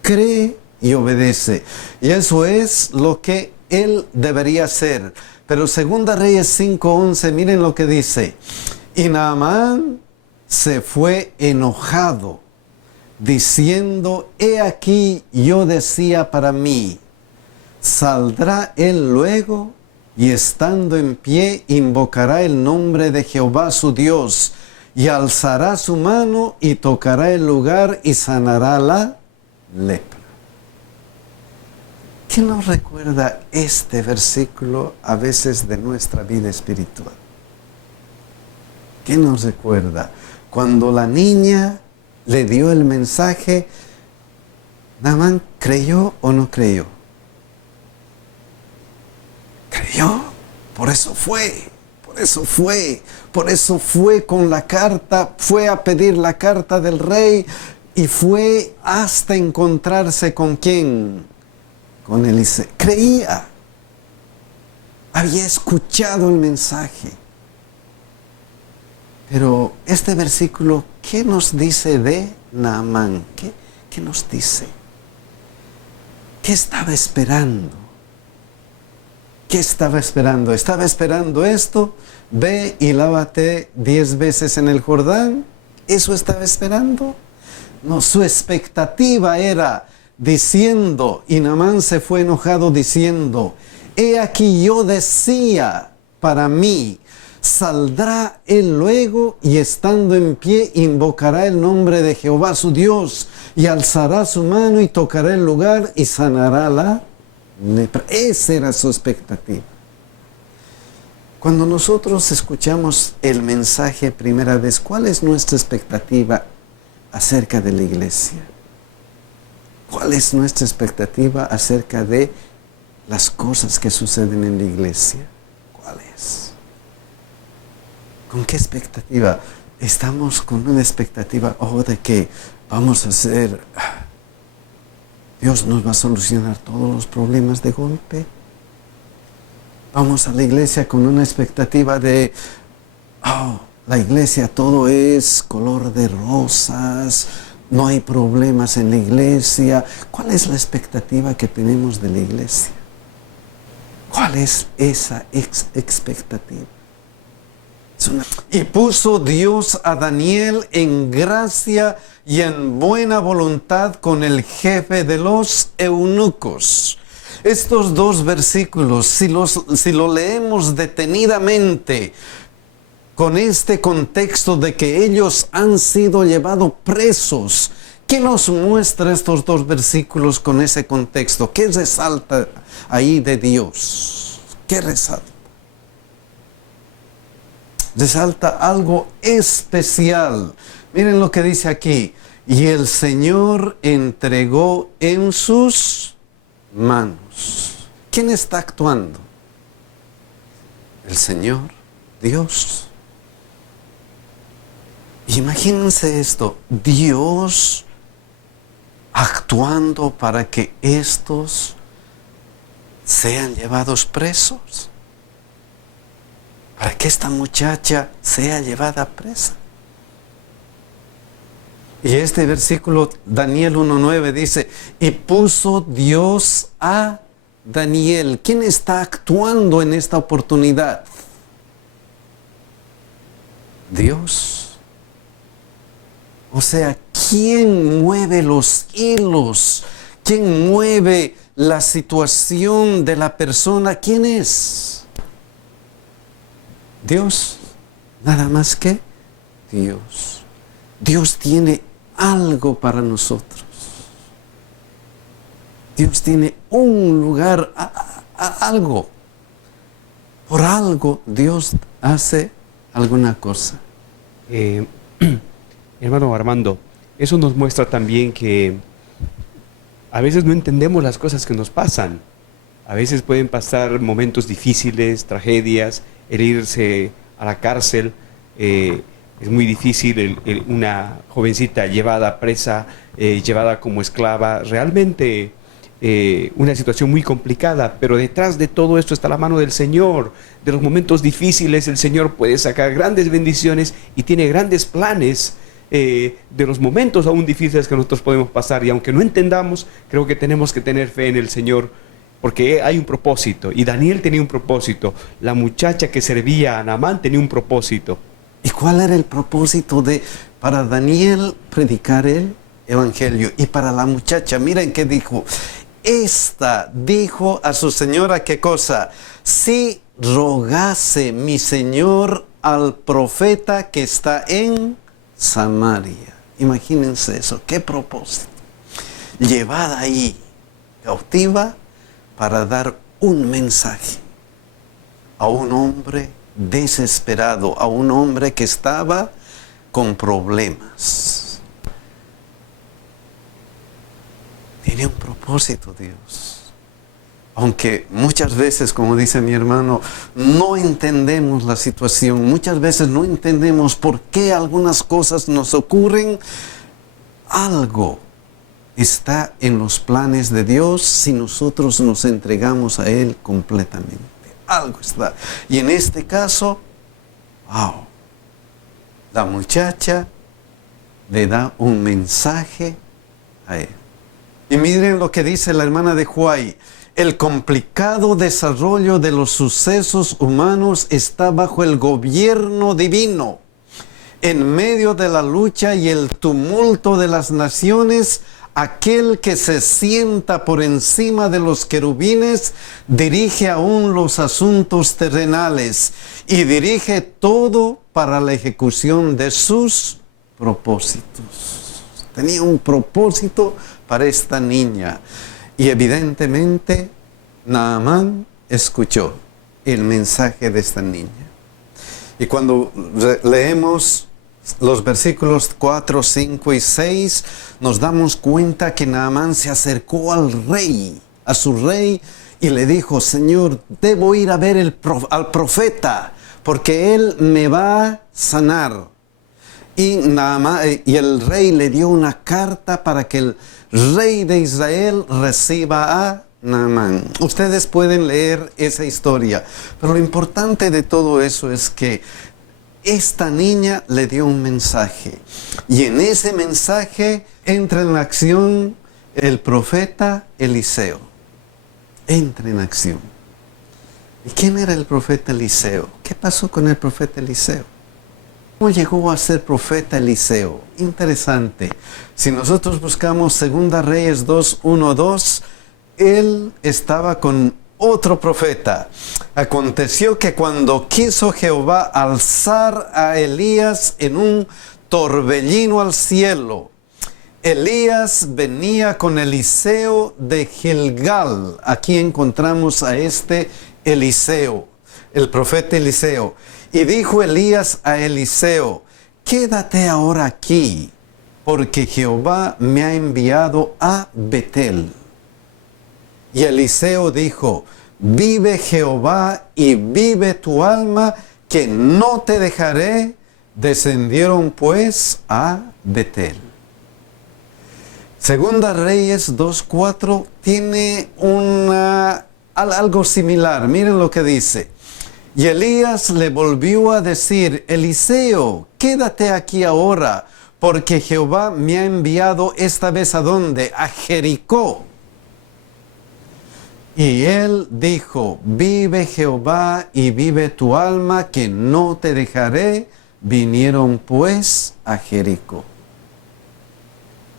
Cree y obedece. Y eso es lo que Él debería hacer. Pero 2 Reyes 5:11, miren lo que dice. Y Naamán se fue enojado, diciendo: he aquí, yo decía para mí, saldrá él luego, y estando en pie, invocará el nombre de Jehová su Dios, y alzará su mano, y tocará el lugar, y sanará la lepra. ¿Qué nos recuerda este versículo a veces de nuestra vida espiritual? ¿Qué nos recuerda? Cuando la niña le dio el mensaje, ¿Naamán creyó o no creyó? Creyó, por eso fue con la carta, fue a pedir la carta del rey y fue hasta encontrarse con ¿quién? Con Eliseo. Creía, había escuchado el mensaje. Pero este versículo, ¿qué nos dice de Naamán? ¿Qué nos dice? ¿Qué estaba esperando? ¿Qué estaba esperando? ¿Estaba esperando esto? Ve y lávate 10 veces en el Jordán. ¿Eso estaba esperando? No, su expectativa era diciendo, y Naamán se fue enojado diciendo: he aquí, yo decía para mí, saldrá él luego, y estando en pie invocará el nombre de Jehová su Dios, y alzará su mano y tocará el lugar y sanará la lepra. Esa era su expectativa. Cuando nosotros escuchamos el mensaje primera vez, ¿cuál es nuestra expectativa acerca de la iglesia? ¿Cuál es nuestra expectativa acerca de las cosas que suceden en la iglesia? ¿Cuál es? ¿Con qué expectativa? Estamos con una expectativa de que vamos a hacer, Dios nos va a solucionar todos los problemas de golpe. Vamos a la iglesia con una expectativa de, la iglesia todo es color de rosas, no hay problemas en la iglesia. ¿Cuál es la expectativa que tenemos de la iglesia? ¿Cuál es esa expectativa? Y puso Dios a Daniel en gracia y en buena voluntad con el jefe de los eunucos. Estos 2 versículos, si lo leemos detenidamente, con este contexto de que ellos han sido llevados presos, ¿qué nos muestra estos 2 versículos con ese contexto? ¿Qué resalta ahí de Dios? ¿Qué resalta? Resalta algo especial. Miren lo que dice aquí. Y el Señor entregó en sus manos. ¿Quién está actuando? El Señor, Dios. Imagínense esto, Dios actuando para que estos sean llevados presos, para que esta muchacha sea llevada presa. Y este versículo, Daniel 1:9 dice, y puso Dios a Daniel. ¿Quién está actuando en esta oportunidad? Dios. O sea, ¿quién mueve los hilos? ¿Quién mueve la situación de la persona? ¿Quién es? Dios, nada más que Dios. Dios tiene algo para nosotros. Dios tiene un lugar, algo. Por algo Dios hace alguna cosa. Hermano Armando, eso nos muestra también que a veces no entendemos las cosas que nos pasan. A veces pueden pasar momentos difíciles, tragedias, el irse a la cárcel. Es muy difícil, una jovencita llevada presa, llevada como esclava. Realmente una situación muy complicada, pero detrás de todo esto está la mano del Señor. De los momentos difíciles el Señor puede sacar grandes bendiciones y tiene grandes planes de los momentos aún difíciles que nosotros podemos pasar. Y aunque no entendamos, creo que tenemos que tener fe en el Señor, porque hay un propósito. Y Daniel tenía un propósito. La muchacha que servía a Naamán tenía un propósito. ¿Y cuál era el propósito para Daniel predicar el evangelio? Y para la muchacha, miren qué dijo. Esta dijo a su señora, ¿qué cosa? Si rogase mi señor al profeta que está en Samaria. Imagínense eso, qué propósito. Llevada ahí, cautiva, para dar un mensaje a un hombre desesperado, a un hombre que estaba con problemas. Tiene un propósito Dios. Aunque muchas veces, como dice mi hermano, no entendemos la situación, muchas veces no entendemos por qué algunas cosas nos ocurren, algo está en los planes de Dios si nosotros nos entregamos a Él completamente. Algo está. Y en este caso, wow, la muchacha le da un mensaje a él. Y miren lo que dice la hermana de Huay. El complicado desarrollo de los sucesos humanos está bajo el gobierno divino. En medio de la lucha y el tumulto de las naciones, aquel que se sienta por encima de los querubines dirige aún los asuntos terrenales y dirige todo para la ejecución de sus propósitos. Tenía un propósito para esta niña y evidentemente Naamán escuchó el mensaje de esta niña. Y cuando leemos los versículos 4, 5 y 6, nos damos cuenta que Naamán se acercó al rey, a su rey, y le dijo: Señor, debo ir a ver al profeta, porque él me va a sanar. Y el rey le dio una carta para que el rey de Israel reciba a Naamán. Ustedes pueden leer esa historia, pero lo importante de todo eso es que esta niña le dio un mensaje, y en ese mensaje entra en acción el profeta Eliseo. Entra en acción. ¿Y quién era el profeta Eliseo? ¿Qué pasó con el profeta Eliseo? ¿Cómo llegó a ser profeta Eliseo? Interesante. Si nosotros buscamos 2 Reyes 2, 1, 2, él estaba con otro profeta. Aconteció que cuando quiso Jehová alzar a Elías en un torbellino al cielo, Elías venía con Eliseo de Gilgal. Aquí encontramos a este Eliseo, el profeta Eliseo. Y dijo Elías a Eliseo: quédate ahora aquí, porque Jehová me ha enviado a Betel. Y Eliseo dijo: vive Jehová y vive tu alma, que no te dejaré. Descendieron pues a Betel. 2 Reyes 2:4 tiene algo similar. Miren lo que dice. Y Elías le volvió a decir: Eliseo, quédate aquí ahora, porque Jehová me ha enviado esta vez ¿a dónde? A Jericó. Y él dijo: vive Jehová y vive tu alma, que no te dejaré. Vinieron pues a Jericó.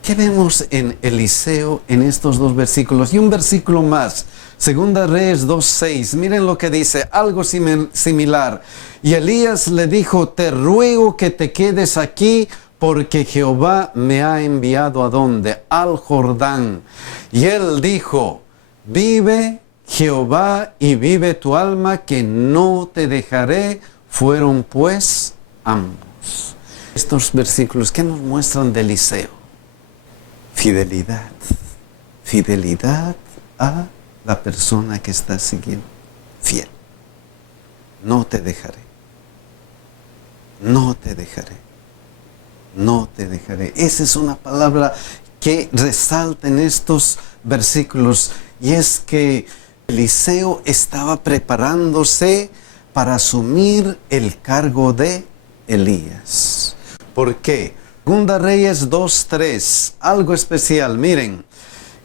¿Qué vemos en Eliseo en estos dos versículos? Y un versículo más, Segunda Reyes 2:6. Miren lo que dice, algo similar. Y Elías le dijo, te ruego que te quedes aquí, porque Jehová me ha enviado ¿a dónde? Al Jordán. Y él dijo, vive Jehová y vive tu alma, que no te dejaré. Fueron pues ambos. Estos versículos, ¿qué nos muestran de Eliseo? Fidelidad. Fidelidad a la persona que está siguiendo. Fiel. No te dejaré. No te dejaré. No te dejaré. Esa es una palabra que resalta en estos versículos. Y es que Eliseo estaba preparándose para asumir el cargo de Elías. ¿Por qué? Segunda Reyes 2:3, algo especial, miren.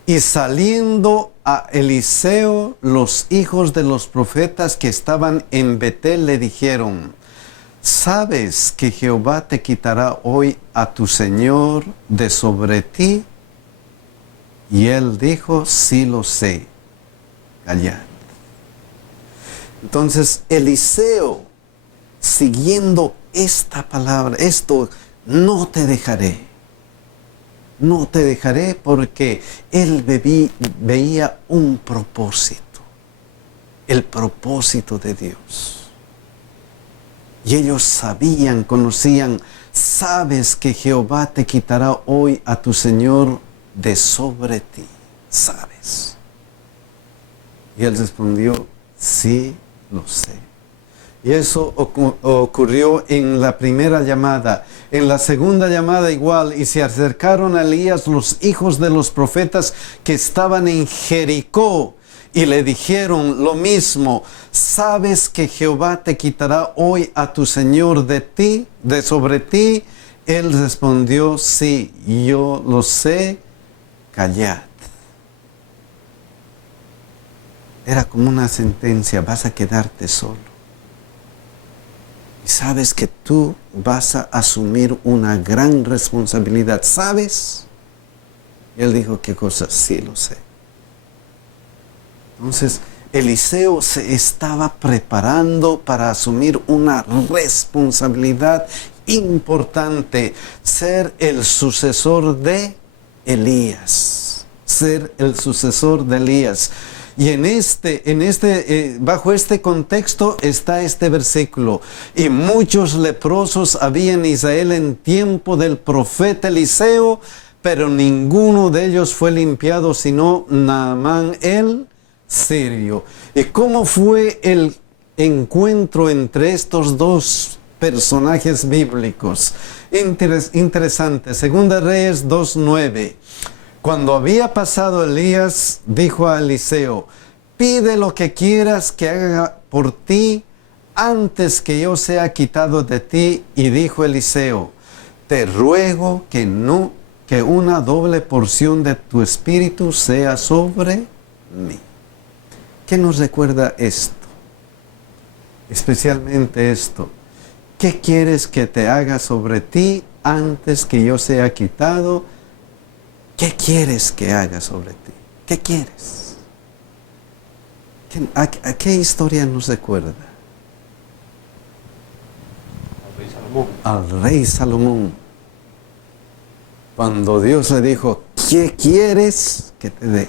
Y saliendo a Eliseo, los hijos de los profetas que estaban en Betel le dijeron, ¿sabes que Jehová te quitará hoy a tu señor de sobre ti? Y él dijo, sí lo sé, callad. Entonces Eliseo, siguiendo esta palabra, esto, no te dejaré. No te dejaré, porque él veía un propósito, el propósito de Dios. Y ellos sabían, conocían, sabes que Jehová te quitará hoy a tu Señor de sobre ti, sabes. Y él respondió, sí lo sé. Y eso ocurrió en la primera llamada. En la segunda llamada igual. Y se acercaron a Elías los hijos de los profetas que estaban en Jericó. Y le dijeron lo mismo. ¿Sabes que Jehová te quitará hoy a tu Señor de ti, de sobre ti? Él respondió, sí, yo lo sé, callad. Era como una sentencia, vas a quedarte solo. Y sabes que tú vas a asumir una gran responsabilidad, ¿sabes? Y él dijo, ¿qué cosa? Sí, lo sé. Entonces, Eliseo se estaba preparando para asumir una responsabilidad importante, ser el sucesor de Elías, ser el sucesor de Elías. Y bajo este contexto está este versículo. Y muchos leprosos había en Israel en tiempo del profeta Eliseo, pero ninguno de ellos fue limpiado, sino Naamán el sirio. ¿Y cómo fue el encuentro entre estos dos personajes bíblicos? Interesante. Segunda Reyes 2:9. Cuando había pasado Elías, dijo a Eliseo, pide lo que quieras que haga por ti antes que yo sea quitado de ti. Y dijo Eliseo, te ruego que una doble porción de tu espíritu sea sobre mí. ¿Qué nos recuerda esto? Especialmente esto. ¿Qué quieres que te haga sobre ti antes que yo sea quitado? ¿Qué quieres que haga sobre ti? ¿Qué quieres? ¿A qué historia nos recuerda? Al rey Salomón. Cuando Dios le dijo, ¿qué quieres que te dé?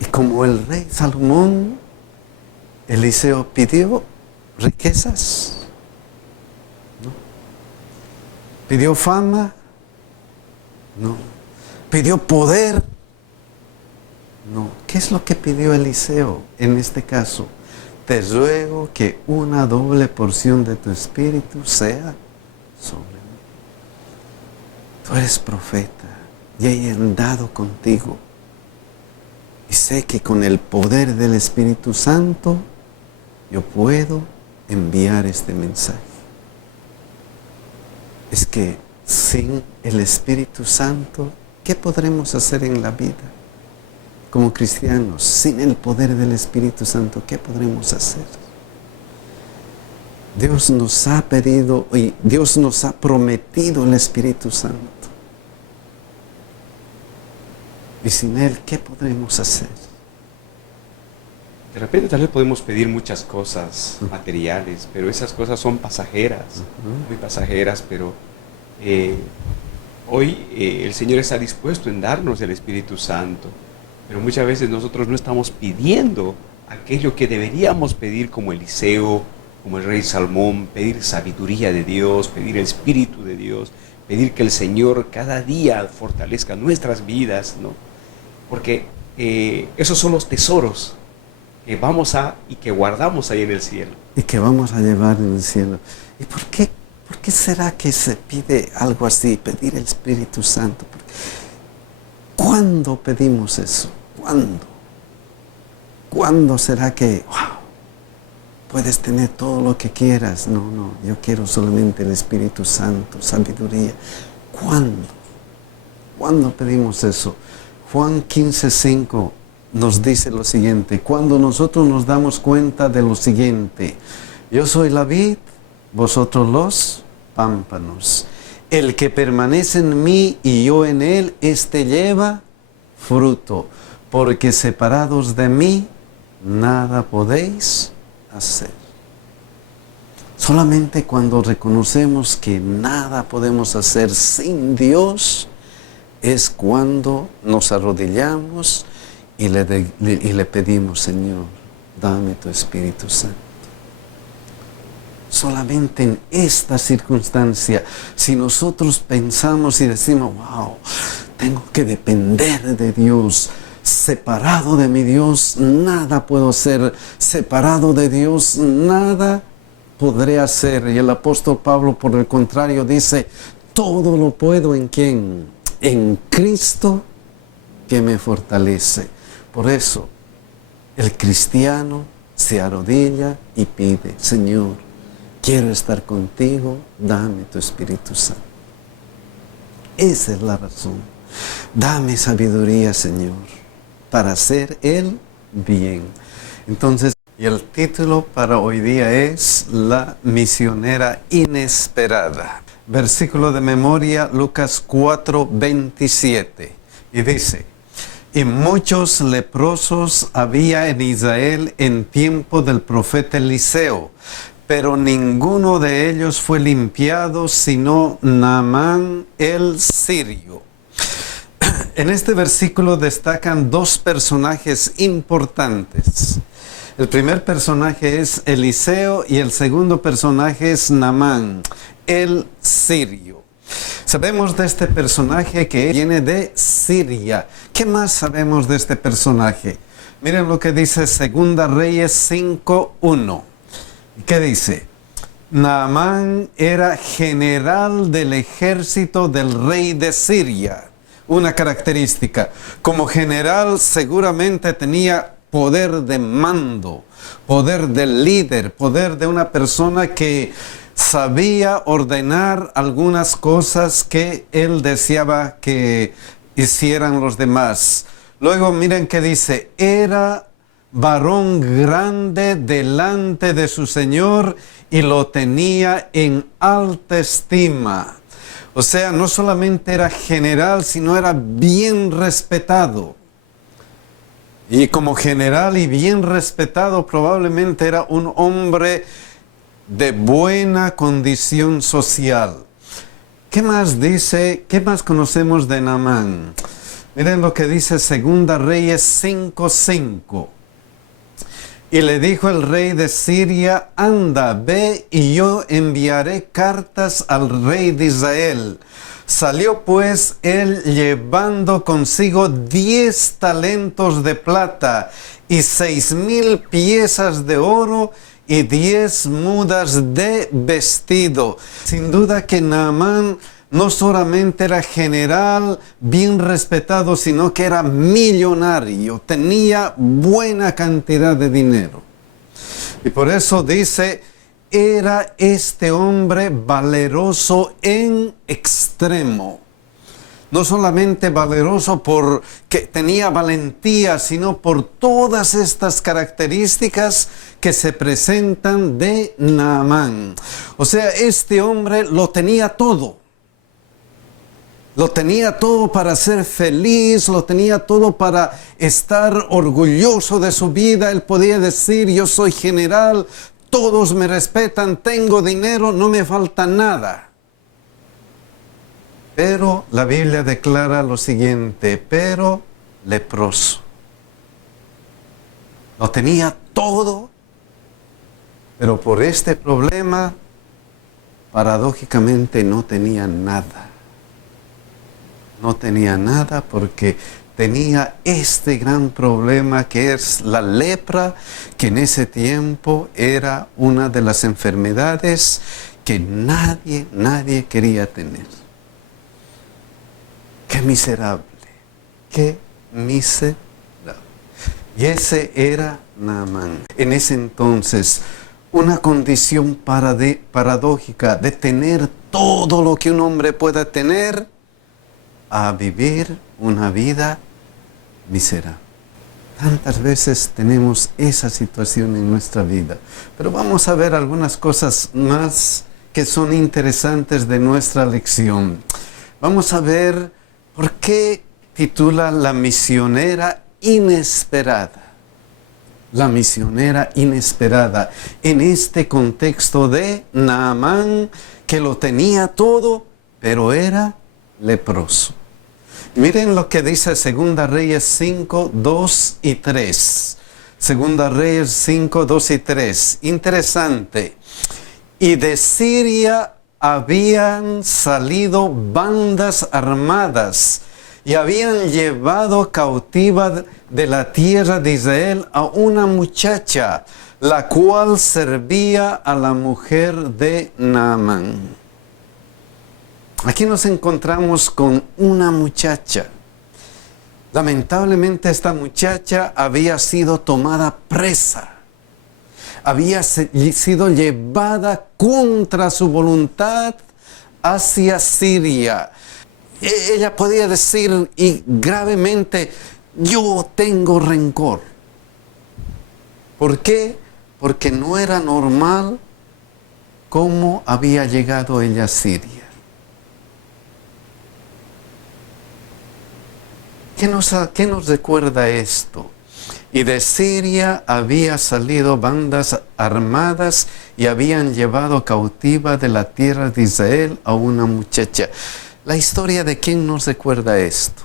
Y como el rey Salomón, Eliseo pidió riquezas, ¿no? Pidió fama, no. Pidió poder, no. ¿Qué es lo que pidió Eliseo en este caso? Te ruego que una doble porción de tu espíritu sea sobre mí. Tú eres profeta y he andado contigo. Y sé que con el poder del Espíritu Santo yo puedo enviar este mensaje. Es que sin el Espíritu Santo, ¿qué podremos hacer en la vida? Como cristianos, sin el poder del Espíritu Santo, ¿qué podremos hacer? Dios nos ha pedido y Dios nos ha prometido el Espíritu Santo. Y sin Él, ¿qué podremos hacer? De repente tal vez podemos pedir muchas cosas materiales, pero esas cosas son pasajeras, muy pasajeras, pero hoy el Señor está dispuesto en darnos el Espíritu Santo, pero muchas veces nosotros no estamos pidiendo aquello que deberíamos pedir como Eliseo, como el rey Salomón, pedir sabiduría de Dios, pedir el Espíritu de Dios, pedir que el Señor cada día fortalezca nuestras vidas, ¿no? Porque esos son los tesoros que vamos y que guardamos ahí en el cielo. Y que vamos a llevar en el cielo. ¿Y por qué será que se pide algo así, pedir el Espíritu Santo? ¿Cuándo pedimos eso? ¿Cuándo? ¿Cuándo será que, wow, puedes tener todo lo que quieras? No, yo quiero solamente el Espíritu Santo, sabiduría. ¿Cuándo? ¿Cuándo pedimos eso? Juan 15:5 nos dice lo siguiente: cuando nosotros nos damos cuenta de lo siguiente, yo soy la vid, vosotros los pámpanos. El que permanece en mí y yo en él, éste lleva fruto, porque separados de mí, nada podéis hacer. Solamente cuando reconocemos que nada podemos hacer sin Dios, es cuando nos arrodillamos y le pedimos: Señor, dame tu Espíritu Santo. Solamente en esta circunstancia, si nosotros pensamos y decimos: wow, tengo que depender de Dios, separado de mi Dios, nada puedo hacer, separado de Dios, nada podré hacer. Y el apóstol Pablo, por el contrario, dice: todo lo puedo ¿en quién? En Cristo que me fortalece. Por eso, el cristiano se arrodilla y pide: Señor, quiero estar contigo, dame tu Espíritu Santo. Esa es la razón. Dame sabiduría, Señor, para hacer el bien. Entonces, y el título para hoy día es La misionera inesperada. Versículo de memoria, Lucas 4:27. Y dice: y muchos leprosos había en Israel en tiempo del profeta Eliseo, pero ninguno de ellos fue limpiado, sino Naamán el sirio. En este versículo destacan dos personajes importantes. El primer personaje es Eliseo y el segundo personaje es Naamán, el sirio. Sabemos de este personaje que viene de Siria. ¿Qué más sabemos de este personaje? Miren lo que dice Segunda Reyes 5:1. ¿Qué dice? Naamán era general del ejército del rey de Siria. Una característica: como general seguramente tenía poder de mando, poder de líder, poder de una persona que sabía ordenar algunas cosas que él deseaba que hicieran los demás. Luego miren que dice: era varón grande delante de su Señor y lo tenía en alta estima. O sea, no solamente era general, sino era bien respetado. Y como general y bien respetado, probablemente era un hombre de buena condición social. ¿Qué más dice? ¿Qué más conocemos de Naamán? Miren lo que dice Segunda Reyes 5:5. Y le dijo el rey de Siria: anda, ve y yo enviaré cartas al rey de Israel. Salió pues él llevando consigo 10 talentos de plata y 6,000 piezas de oro y 10 mudas de vestido. Sin duda que Naamán no solamente era general, bien respetado, sino que era millonario, tenía buena cantidad de dinero. Y por eso dice: era este hombre valeroso en extremo. no solamente valeroso porque tenía valentía, sino por todas estas características que se presentan de Naamán. O sea, este hombre lo tenía todo. Lo tenía todo para ser feliz, lo tenía todo para estar orgulloso de su vida. Él podía decir, yo soy general, todos me respetan, tengo dinero, no me falta nada. Pero la Biblia declara lo siguiente, pero leproso. Lo tenía todo, pero por este problema, paradójicamente no tenía nada. No tenía nada porque tenía este gran problema que es la lepra, que en ese tiempo era una de las enfermedades que nadie quería tener. ¡Qué miserable! ¡Qué miserable! Y ese era Naamán. En ese entonces, una condición paradójica de tener todo lo que un hombre pueda tener, a vivir una vida miserable. Tantas veces tenemos esa situación en nuestra vida. Pero vamos a ver algunas cosas más que son interesantes de nuestra lección. Vamos a ver por qué titula La misionera inesperada. La misionera inesperada. En este contexto de Naamán, que lo tenía todo, pero era leproso. Miren lo que dice Segunda Reyes 5, 2 y 3. Segunda Reyes 5, 2 y 3. Interesante. Y de Siria habían salido bandas armadas y habían llevado cautiva de la tierra de Israel a una muchacha, la cual servía a la mujer de Naamán. Aquí nos encontramos con una muchacha. Lamentablemente esta muchacha había sido tomada presa. Había sido llevada contra su voluntad hacia Siria. Ella podía decir y gravemente, yo tengo rencor. ¿Por qué? Porque no era normal cómo había llegado ella a Siria. ¿Qué nos recuerda esto? Y de Siria había salido bandas armadas y habían llevado cautiva de la tierra de Israel a una muchacha. ¿La historia de quién nos recuerda esto?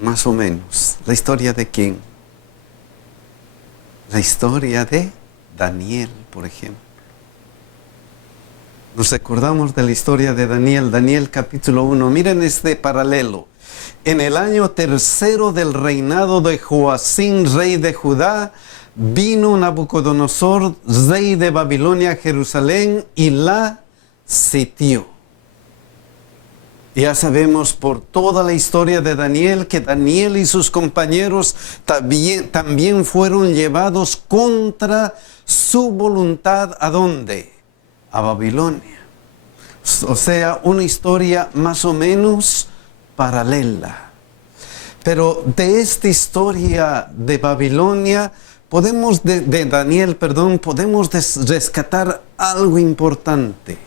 Más o menos. ¿La historia de quién? La historia de Daniel, por ejemplo. Nos recordamos de la historia de Daniel, Daniel capítulo 1. Miren este paralelo. En el año tercero del reinado de Joacín, rey de Judá, vino Nabucodonosor, rey de Babilonia, a Jerusalén y la sitió. Ya sabemos por toda la historia de Daniel que Daniel y sus compañeros también fueron llevados contra su voluntad. ¿A dónde? A Babilonia. O sea, una historia más o menos paralela. Pero de esta historia de Babilonia, podemos rescatar algo importante.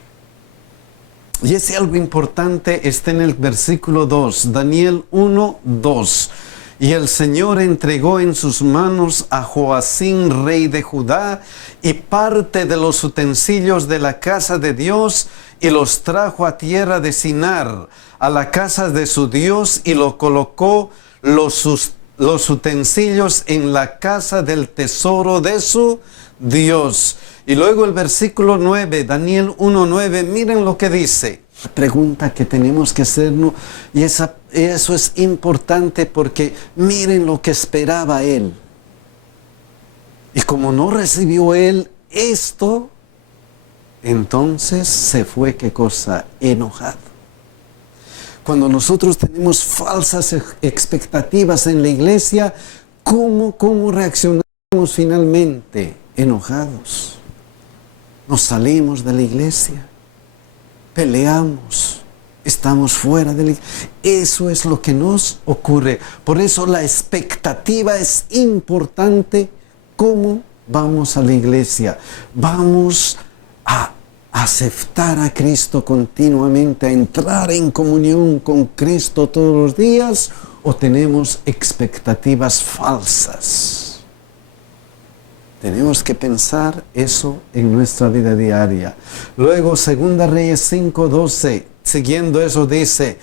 Y ese algo importante está en el versículo 2, Daniel 1, 2. Y el Señor entregó en sus manos a Joacín, rey de Judá, y parte de los utensilios de la casa de Dios, y los trajo a tierra de Sinar, a la casa de su Dios, y lo colocó los utensilios en la casa del tesoro de su Dios. Y luego el versículo 9, Daniel 1:9, miren lo que dice. La pregunta que tenemos que hacernos, y eso es importante porque miren lo que esperaba él. Y como no recibió él esto, entonces se fue, ¿qué cosa? Enojado. Cuando nosotros tenemos falsas expectativas en la iglesia, ¿cómo reaccionamos finalmente? Enojados. Nos salimos de la iglesia, peleamos, estamos fuera de la iglesia. Eso es lo que nos ocurre. Por eso la expectativa es importante. ¿Cómo vamos a la iglesia? Vamos a aceptar a Cristo continuamente, a entrar en comunión con Cristo todos los días, o tenemos expectativas falsas. Tenemos que pensar eso en nuestra vida diaria. Luego, 2 Reyes 5:12, siguiendo eso dice: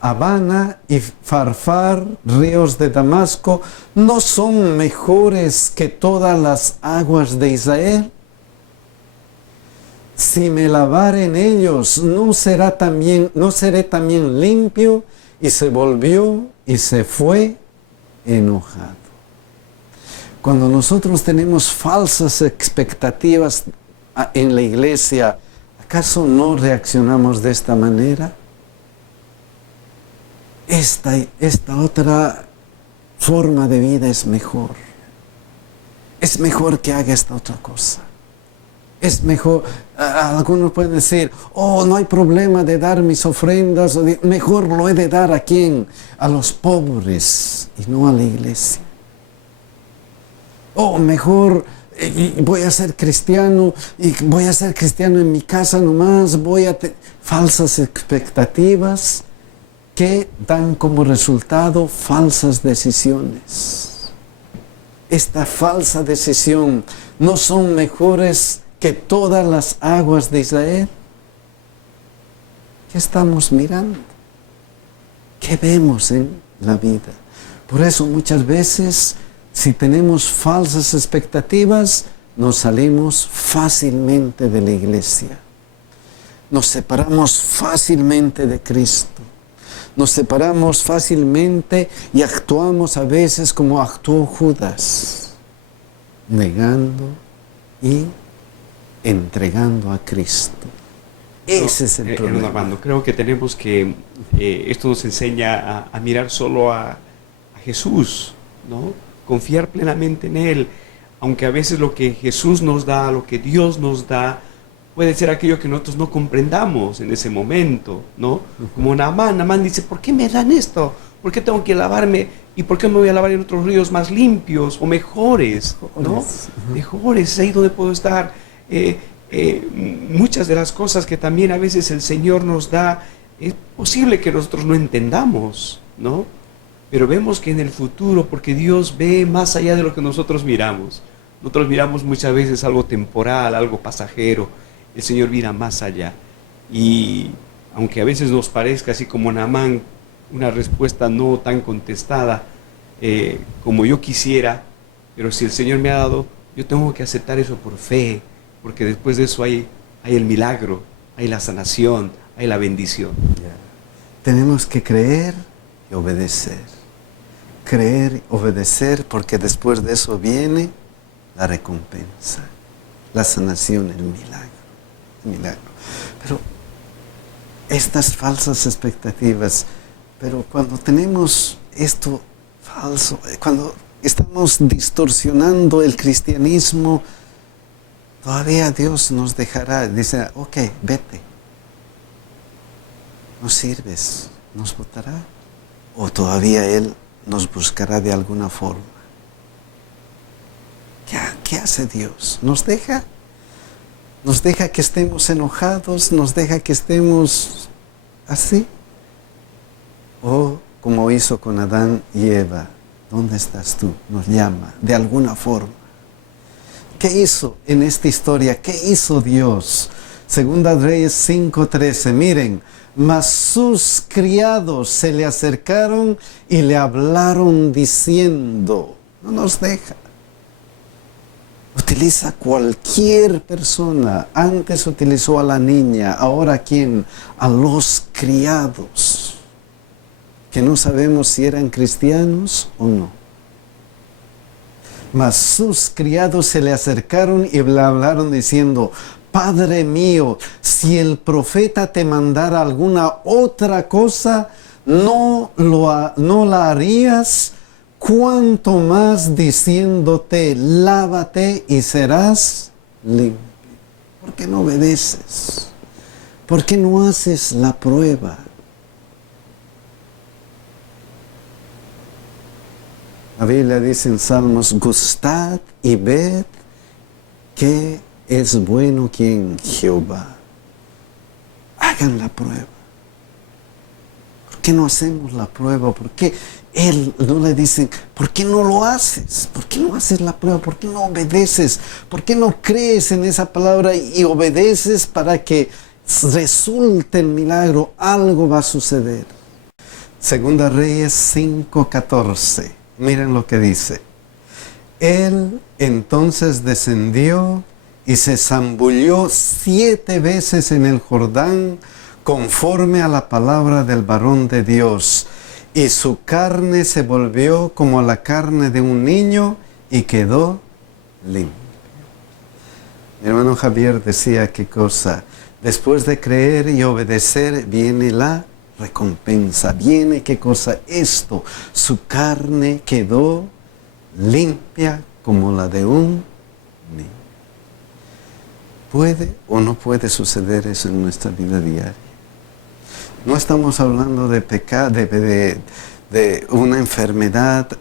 Habana y Farfar, ríos de Damasco, ¿no son mejores que todas las aguas de Israel? Si me lavare en ellos, ¿no seré también limpio? Y se volvió y se fue enojado. Cuando nosotros tenemos falsas expectativas en la iglesia, ¿acaso no reaccionamos de esta manera? Esta otra forma de vida es mejor. Es mejor que haga esta otra cosa. Es mejor, algunos pueden decir, oh, no hay problema de dar mis ofrendas, mejor lo he de dar ¿a quién? A los pobres y no a la iglesia. Oh, mejor voy a ser cristiano y voy a ser cristiano en mi casa nomás, falsas expectativas que dan como resultado falsas decisiones. Esta falsa decisión, ¿no son mejores que todas las aguas de Israel? ¿Qué estamos mirando? ¿Qué vemos en la vida? Por eso muchas veces, si tenemos falsas expectativas, nos salimos fácilmente de la iglesia. Nos separamos fácilmente de Cristo. Nos separamos fácilmente y actuamos a veces como actuó Judas, negando y entregando a Cristo. Ese es el problema. Armando, creo que tenemos que, esto nos enseña a mirar solo a Jesús, ¿no? Confiar plenamente en Él, aunque a veces lo que Jesús nos da, lo que Dios nos da, puede ser aquello que nosotros no comprendamos en ese momento, ¿no? Como Naamán dice, ¿por qué me dan esto? ¿Por qué tengo que lavarme? ¿Y por qué me voy a lavar en otros ríos más limpios o mejores? ¿No? Mejores, es ahí donde puedo estar. Muchas de las cosas que también a veces el Señor nos da, es posible que nosotros no entendamos, ¿no? Pero vemos que en el futuro, porque Dios ve más allá de lo que nosotros miramos. Nosotros miramos muchas veces algo temporal, algo pasajero. El Señor mira más allá. Y aunque a veces nos parezca, así como Naamán, una respuesta no tan contestada como yo quisiera, pero si el Señor me ha dado, yo tengo que aceptar eso por fe, porque después de eso hay el milagro, hay la sanación, hay la bendición. Tenemos que creer y obedecer. Creer y obedecer, porque después de eso viene la recompensa, la sanación, el milagro. Pero estas falsas expectativas, pero cuando tenemos esto falso, cuando estamos distorsionando el cristianismo, todavía Dios nos dejará, dice, ok, vete, no sirves, nos botará, o todavía Él nos buscará de alguna forma. ¿Qué hace Dios? ¿Nos deja? ¿Nos deja que estemos enojados? ¿Nos deja que estemos así? O como hizo con Adán y Eva, ¿dónde estás tú? Nos llama de alguna forma. ¿Qué hizo en esta historia? ¿Qué hizo Dios? 2 Reyes 5:13, miren, mas sus criados se le acercaron y le hablaron diciendo, no nos deja. Utiliza cualquier persona. Antes utilizó a la niña, ahora ¿a quién? A los criados, que no sabemos si eran cristianos o no. Mas sus criados se le acercaron y le hablaron diciendo, Padre mío, si el profeta te mandara alguna otra cosa, no la harías. Cuanto más diciéndote, lávate y serás limpio. ¿Por qué no obedeces? ¿Por qué no haces la prueba? La Biblia dice en Salmos, gustad y ved que es bueno quien Jehová. Hagan la prueba. ¿Por qué no hacemos la prueba? ¿Por qué Él no le dicen, ¿por qué no lo haces? ¿Por qué no haces la prueba? ¿Por qué no obedeces? ¿Por qué no crees en esa palabra y obedeces para que resulte el milagro? Algo va a suceder. Segunda Reyes 5:14. Miren lo que dice. Él entonces descendió y se zambulló 7 veces en el Jordán, conforme a la palabra del varón de Dios. Y su carne se volvió como la carne de un niño y quedó limpia. Mi hermano Javier decía qué cosa. Después de creer y obedecer viene la recompensa. Viene qué cosa. Esto. Su carne quedó limpia como la de un niño. ¿Puede o no puede suceder eso en nuestra vida diaria? No estamos hablando de pecado, de una enfermedad